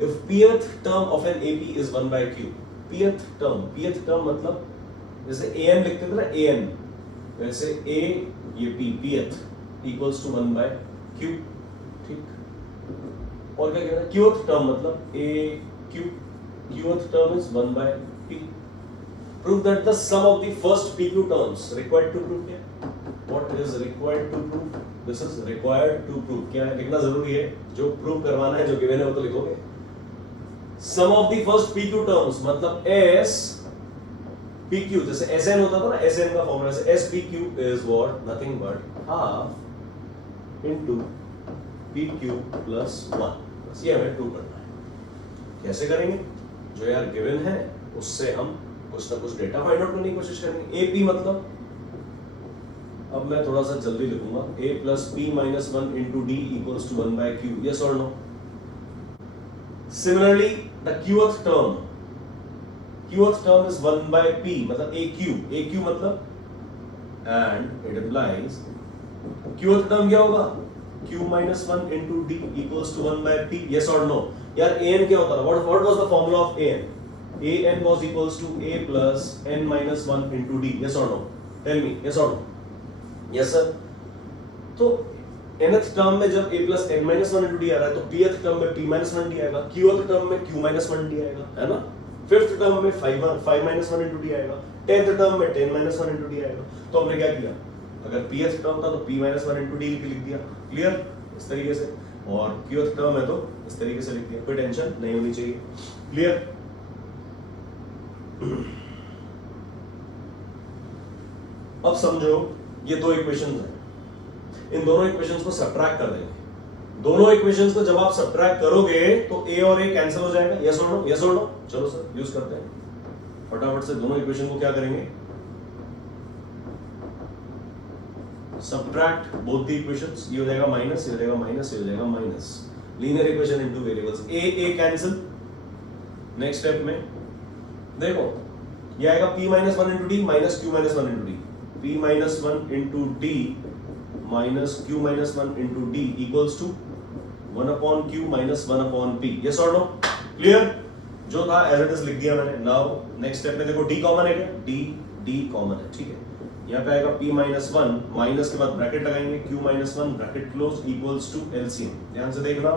If pth term of an AP is 1 by q, pth term मतलब जैसे an लिखते थे ना, an वैसे a ये p, pth equals to 1 by q, ठीक। और क्या कह रहा है, qth टर्म मतलब a q, qth term is 1 by p. Prove that the sum of the first pq terms required to prove क्या? What is required to prove? This is required to prove, क्या है लिखना जरूरी है, जो प्रूव करवाना है, जो गिवन है वो तो लिखोगे। Sum of the first pq terms मतलब s PQ, जैसे SN होता था ना, SN का फॉर्मूला से SPQ is what, nothing but half into PQ plus 1, बस ये हमें प्रूव करना है। कैसे करेंगे, जो यार गिवन है उससे हम कुछ ना कुछ डेटा फाइंड आउट करने की कोशिश करेंगे। AP मतलब, अब मैं थोड़ा सा जल्दी लिखूंगा, A plus P minus 1 into D equals to 1 by Q, yes or no? Similarly, the qth term is 1 by p मतलब aq मतलब, and it implies qth term क्या होगा, q minus 1 into d equals to 1 by p, yes or no? यार an क्या होता था, what was the formula of an? an was equals to a plus n minus 1 into d, yes or no? Tell me, yes or no? Yes sir। तो nth टर्म में जब a plus n minus 1 into d आ रहा है तो pth टर्म में p minus 1 d आएगा, qth टर्म में q minus 1 d आएगा, है ना। फिफ्थ टर्म में 5 minus 1 into d आएगा, 10th टर्म में 10 minus 1 into d आएगा। तो हमने क्या किया, अगर pth टर्म था तो p minus 1 into d लिख दिया, क्लियर, इस तरीके से, और qth टर्म है तो इस तरीके से लिख दिया, कोई टेंशन नहीं होनी चाहिए, क्लियर। अब समझो ये दो इक्वेशंस हैं, इन दोनों इक्वेशंस को सब्ट्रैक्ट कर देंगे। दोनों इक्वेशंस को जब आप सब्ट्रैक्ट करोगे तो ए और ए कैंसिल हो जाएगा, यस और नो, यस और नो। चलो सर यूज करते हैं फटाफट से, दोनों इक्वेशन को क्या करेंगे, सब्ट्रैक्ट बोथ द इक्वेशंस। ये हो जाएगा माइनस, ये हो जाएगा माइनस, ये हो जाएगा minus. Linear equation in two variables, a cancel. Next step में देखो ये आएगा p minus 1 into d minus q minus 1 into d, p minus 1 into d minus q minus 1 into d equals to 1 upon q minus 1 upon p. Yes और नो, क्लियर? जो था एज इट इज लिख दिया मैंने। नाउ नेक्स्ट स्टेप में देखो डी कॉमन है क्या, डी कॉमन है, ठीक है। यहाँ पे आएगा p माइनस 1, माइनस के बाद ब्रैकेट लगाएंगे, q minus 1 bracket close equals to LCM. ध्यान से देखना,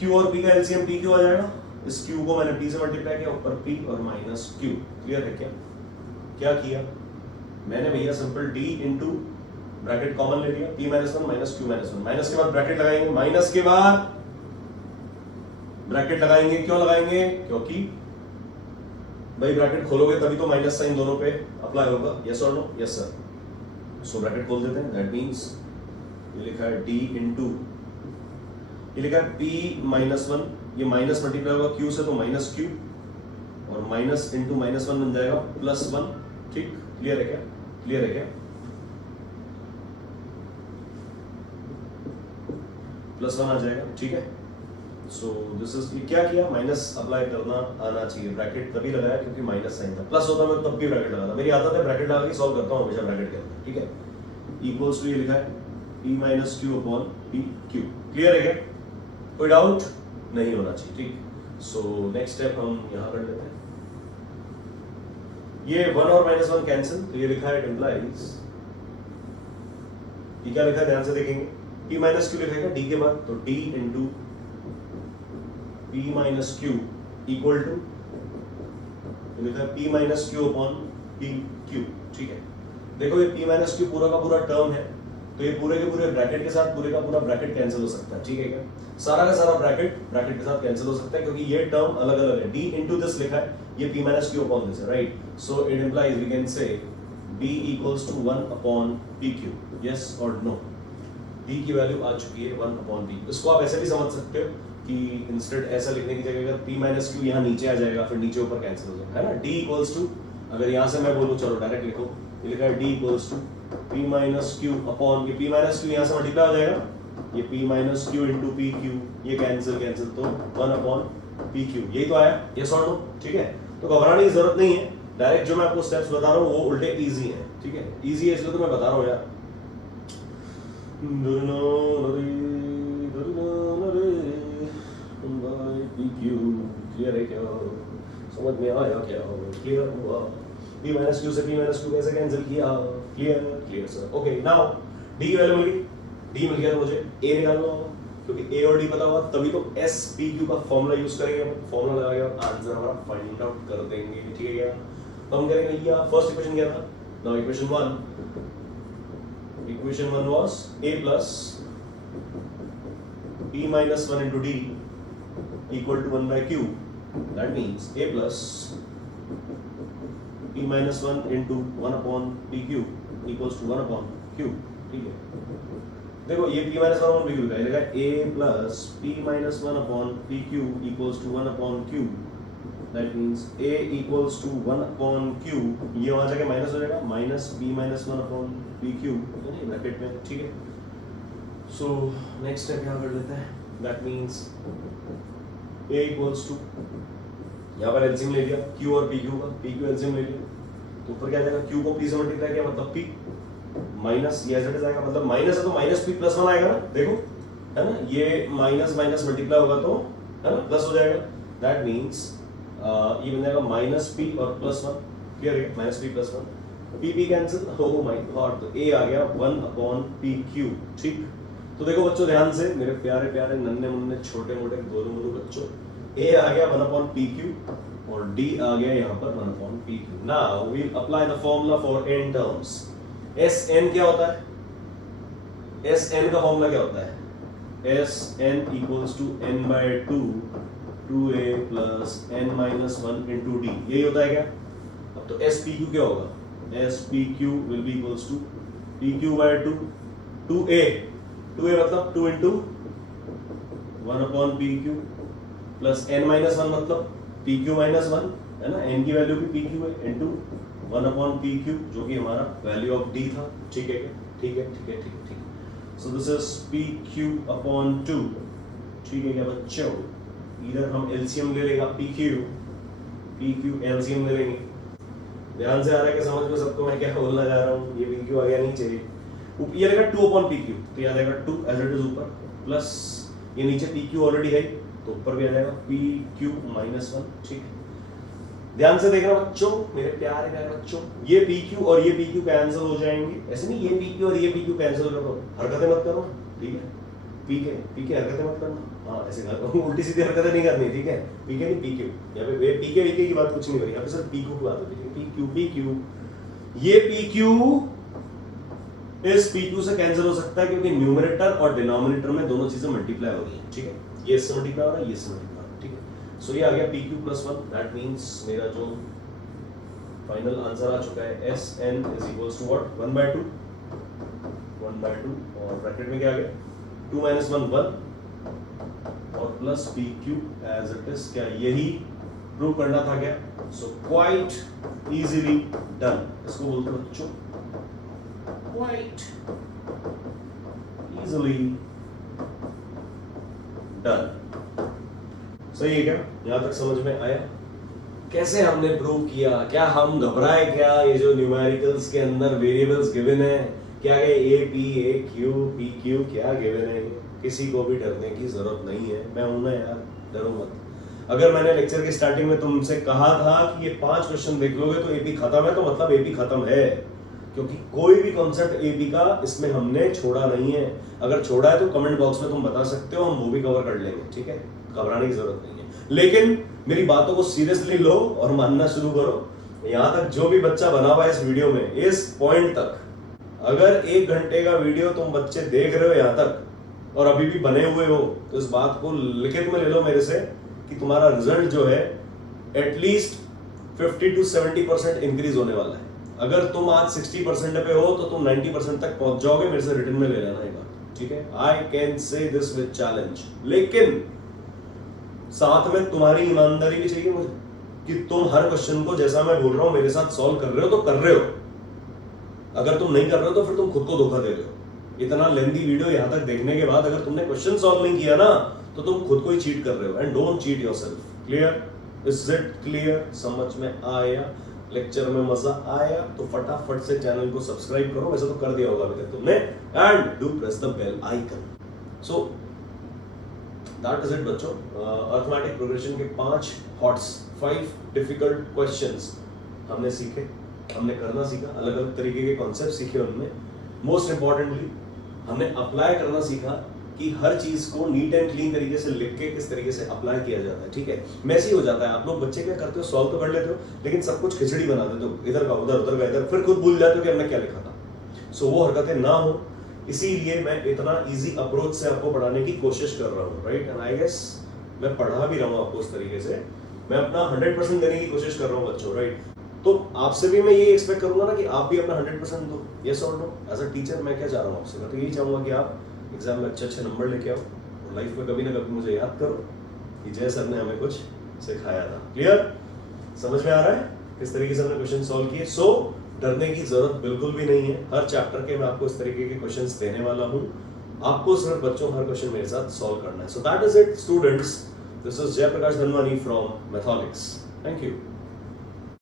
q और p का एलसीएम p क्यों आ जाएगा, इस q को मैंने p से मल्टीप्लाई किया, ऊपर p और माइनस q। क्लियर है क्या? क्या किया मैंने भैया, simple d into bracket common ले लिया, p minus 1 minus q minus 1, minus के बाद ब्रैकेट लगाएंगे, माइनस के बाद ब्रैकेट लगाएंगे। क्यों लगाएंगे? क्योंकि भाई ब्रैकेट खोलोगे तभी तो माइनस साइन दोनों पे अप्लाई होगा। यस और no? Yes sir. So bracket खोल देते हैं, दैट मींस ये लिखा है d इंटू, ये लिखा है p माइनस 1, ये माइनस मल्टीप्लाई होगा q से तो माइनस q, और माइनस इंटू माइनस 1 बन जाएगा प्लस 1। ठीक, क्लियर है क्या? क्लियर है क्या? प्लस 1 आ जाएगा, ठीक है। सो दिस इज, क्या किया, माइनस अप्लाई करना आना चाहिए, ब्रैकेट तभी लगाया क्योंकि माइनस साइन था, प्लस होता मैं तब भी ब्रैकेट लगाता, मेरी आदत है ब्रैकेट लगा के सॉल्व करता हूं हमेशा ब्रैकेट के अंदर, ठीक है। इक्वल्स टू ये लिखा है p minus q upon p Q. Clear है क्या? कोई डाउट नहीं होना चाहिए, ठीक। सो नेक्स्ट स्टेप हम यहां कर लेते हैं, ये 1 और माइनस 1 कैंसिल, तो ये लिखा है इट इंप्लाइज, ये क्या लिखा है ध्यान से देखेंगे, p माइनस क्यू लिखा है d के बाद, तो d into p minus q equal to, लिखा है p minus q upon p q, ठीक है। देखो ये p माइनस क्यू पूरा का पूरा टर्म है, तो ये पूरे के पूरे ब्रैकेट के साथ पूरे का पूरा ब्रैकेट कैंसिल हो सकता है, ठीक है क्या? सारा का सारा ब्रैकेट के साथ कैंसिल हो सकता है क्योंकि ये टर्म अलग अलग है। d इंटू दिस लिखा है, ये p minus q upon this है, right? So it implies we can say b equals to 1 upon p q. Yes और नो? d की वैल्यू आ चुकी है 1 अपॉन p। इसको आप ऐसे भी समझ सकते हो कि इंस्टेड ऐसा लिखने की जगह अगर p माइनस क्यू यहाँ नीचे आ जाएगा, फिर नीचे ऊपर कैंसिल हो जाएगा, है ना? d इक्वल्स टू, अगर यहाँ से मैं बोलूँ, चलो डायरेक्ट लिखो, ये लिखा है d equals to p minus q upon, ये p माइनस क्यू यहाँ से मल्टीप्लाई हो जाएगा, ये p minus q into p q, ये कैंसिल तो 1 अपॉन पी क्यू। यही तो आया, ये सॉल्व हो, ठीक है। तो घबराने की जरूरत नहीं है, डायरेक्ट जो मैं आपको स्टेप्स बता रहा हूँ वो उल्टे इजी है, ठीक है। इजी है इसलिए तो मैं बता रहा हूँ यार। क्लियर है क्या? समझ में आया क्या? क्लियर हुआ? p माइनस क्यू से p माइनस क्यू कैसे कैंसिल किया? Clear sir. Okay, now d की वैल्यू मिल गई, d मिल गया तो मुझे a निकालना होगा, क्योंकि a और d पता होगा तभी तो s p q का फॉर्मूला यूज करेंगे, हम फॉर्मूला लगा के आंसर हमारा फाइंड आउट कर देंगे, ठीक है क्या? तो हम करेंगे भैया फर्स्ट इक्वेशन क्या था? Now equation 1 was a plus p minus 1 into d equal to 1 by q. That means a plus p minus 1 into 1 upon pq equals to 1 upon q. ठीक है, देखो ये p minus 1 upon pq का लिखा है a plus p minus 1 upon pq equals to 1 upon q. That means a equals to 1 upon q, ये वहाँ जाके माइनस हो जाएगा, minus p minus 1 upon pq, यानी ब्रैकेट में, ठीक है। सो नेक्स्ट स्टेप यहाँ कर लेते हैं, that means a equals to, यहाँ पर एलसीएम ले लिया q और pq का, pq एलसीएम ले लिया, तो ऊपर क्या जाएगा, q को p से मल्टीप्लाई किया मतलब p, माइनस ये ऐसे जाएगा, मतलब माइनस है तो माइनस p प्लस 1 आएगा ना, देखो है ना, ये माइनस माइनस मल्टीप्लाई होगा तो है ना प्लस हो जाएगा, दैट मींस ये बन जाएगा माइनस p और प्लस 1। क्लियर है? Minus p plus 1, p cancel, oh my God, तो a आ गया 1 अपॉन pq, ठीक। तो देखो बच्चों ध्यान से, मेरे प्यारे प्यारे नन्हे मुन्ने छोटे मोटे गोलू मोलू बच्चों, a आ गया 1 अपॉन pq और d आ गया यहाँ पर 1 upon pq। Now we will apply the formula for n terms. sn क्या होता है? sn का फॉर्मूला क्या होता है? sn equals to n by 2 2a plus n minus 1 into d, यही होता है क्या? अब तो spq क्या होगा? S P Q will be equals to p q by 2 2a मतलब 2 into 1 upon p q plus n minus 1 मतलब पी क्यू माइनस 1 है ना, n की वैल्यू भी पी क्यू है इंटू 1 अपॉन पी क्यू जो कि हमारा वैल्यू ऑफ d था। ठीक है ठीक है ठीक है ठीक है ठीक है। सो this is P Q upon 2। ठीक है क्या बच्चों, इधर हम एलसीएम ले लेगा पी क्यू एलसीएम ले लेंगे। ध्यान से आ रहा है कि समझ में सबको मैं क्या बोलना जा रहा हूँ, ये पी क्यू आ गया नहीं चाहिए, ये रहेगा 2 अपॉन पी क्यू, तो याद आएगा 2 एज इट इज ऊपर, प्लस ये नीचे पी क्यू ऑलरेडी है तो ऊपर भी आ जाएगा पी क्यू माइनस 1। ठीक है, ध्यान से देखना बच्चों, मेरे प्यारे प्यारे बच्चों, ये पी क्यू और ये पी क्यू कैंसिल हो जाएंगे, ऐसे नहीं ये पी क्यू और ये पी क्यू कैंसिल कर दो, हरकतें मत करो। ठीक है, पी के हरकतें मत करना, हाँ ऐसे कर उल्टी सीधी हरकतें नहीं करनी। ठीक है, पी के नहीं पी क्यू, यहाँ पे पी के की बात कुछ नहीं हो रही, यहाँ पे सिर्फ पी क्यू की बात होती है। पी क्यू ये पी क्यू इस पी क्यू से कैंसिल हो सकता है क्योंकि न्यूमरेटर और डिनोमिनेटर में दोनों चीजें मल्टीप्लाई हो रही हैं। ठीक है, ये इससे मल्टीप्लाई हो रहा है, ये इससे मल्टीप्लाई हो रहा है। ठीक है, सो ये आ गया p q plus 1, that means मेरा जो फाइनल आंसर आ चुका है S N is equals to what 1/2 और ब्रैकेट में क्या आ गया 2 माइनस 1 1 और plus p q as it is. क्या यही प्रूव करना था क्या? सो क्वाइट इजीली डन, इसको बोलते हैं बच्चों क्वाइट इजीली डन। सही है क्या? यहां तक समझ में आया कैसे हमने प्रूव किया? क्या हम घबराए क्या? ये जो न्यूमेरिकल्स के अंदर वेरिएबल्स गिवन है, क्या है A P A Q P Q क्या गिवन है, किसी को भी डरने की जरूरत नहीं है। मैं हूं ना यार, डरो मत। अगर मैंने लेक्चर के स्टार्टिंग में तुमसे कहा था कि ये 5 क्वेश्चन देख लोगे तो एपी खत्म है, तो मतलब एपी खत्म है, क्योंकि कोई भी कॉन्सेप्ट एपी का इसमें हमने छोड़ा नहीं है। अगर छोड़ा है तो कमेंट बॉक्स में तुम बता सकते हो, हम वो भी कवर कर लेंगे। ठीक है, घबराने की जरूरत नहीं है, लेकिन मेरी बातों को सीरियसली लो और मानना शुरू करो। यहां तक जो भी बच्चा बना हुआ है इस वीडियो में, इस पॉइंट तक, अगर 1 घंटे का वीडियो तुम बच्चे देख रहे हो यहां तक और अभी भी बने हुए हो, तो इस बात को लिखित में ले लो मेरे से कि तुम्हारा रिजल्ट जो है एटलीस्ट 50 to 70% इंक्रीज होने वाला है। अगर तुम आज 60% पे हो तो तुम 90% तक पहुंच जाओगे। मेरे से रिटर्न में ले लेना एक बार, ठीक है? I can say this with challenge, लेकिन साथ में तुम्हारी ईमानदारी भी चाहिए मुझे कि तुम हर क्वेश्चन को जैसा मैं बोल रहा हूं मेरे साथ सॉल्व कर रहे हो तो कर रहे हो। अगर तुम नहीं कर रहे हो तो फिर तुम खुद को धोखा दे रहे हो। इतना लेंथी वीडियो यहां तक देखने के बाद अगर तुमने क्वेश्चन सॉल्व नहीं किया ना तो तुम खुद को ही चीट कर रहे हो। And don't cheat yourself. Clear? Is it clear? समझ में आया? लेक्चर में मजा आया तो फटाफट से चैनल को सब्सक्राइब करो, वैसे तो कर दिया होगा अभी तक तुमने, and do press the bell icon. So that is it बच्चों। अरिथमेटिक प्रोग्रेशन के 5 हॉट्स, 5 डिफिकल्ट क्वेश्चंस हमने सीखे, हमने करना सीखा, अलग अलग तरीके के कॉन्सेप्ट सीखे उनमें। मोस्ट इंपॉर्टेंटली हमने अप्लाई करना सीखा कि हर चीज को नीट एंड क्लीन तरीके से लिख के किस तरीके से अप्लाई किया जाता है। ठीक है, मैसी हो जाता है। आप लोग बच्चे क्या करते हो, सॉल्व तो कर लेते हो लेकिन सब कुछ खिचड़ी बना देते हो, इधर का उधर, उधर का इधर, फिर खुद भूल जाते हो कि हमने क्या लिखा था। सो वो हरकतें ना हो, इसीलिए मैं इतना इजी अप्रोच से आपको पढ़ाने की कोशिश कर रहा हूँ, राइट? एंड आई गेस मैं पढ़ा भी रहा हूँ आपको उस तरीके से, मैं अपना 100% देने की कोशिश कर रहा हूँ बच्चों, राइट? तो आपसे भी मैं ये एक्सपेक्ट करूंगा ना कि आप भी अपना 100% दो। यस और नो? एज अ टीचर मैं क्या चाह रहा हूँ आपसे, मैं तो यही चाहूंगा कि आप एग्जाम में अच्छे नंबर लेके आओ और लाइफ में कभी ना कभी मुझे याद करो कि जय सर ने हमें कुछ सिखाया था। क्लियर? समझ में आ रहा है किस तरीके से हमने क्वेश्चन सॉल्व किए? सो डरने की जरूरत बिल्कुल भी नहीं है। हर चैप्टर के मैं आपको इस तरीके के क्वेश्चंस देने वाला हूँ, आपको सिर्फ बच्चों हर क्वेश्चन मेरे साथ सॉल्व करना है। So that is it students, this is Jayprakash Dhanwani from mathematics. Thank you.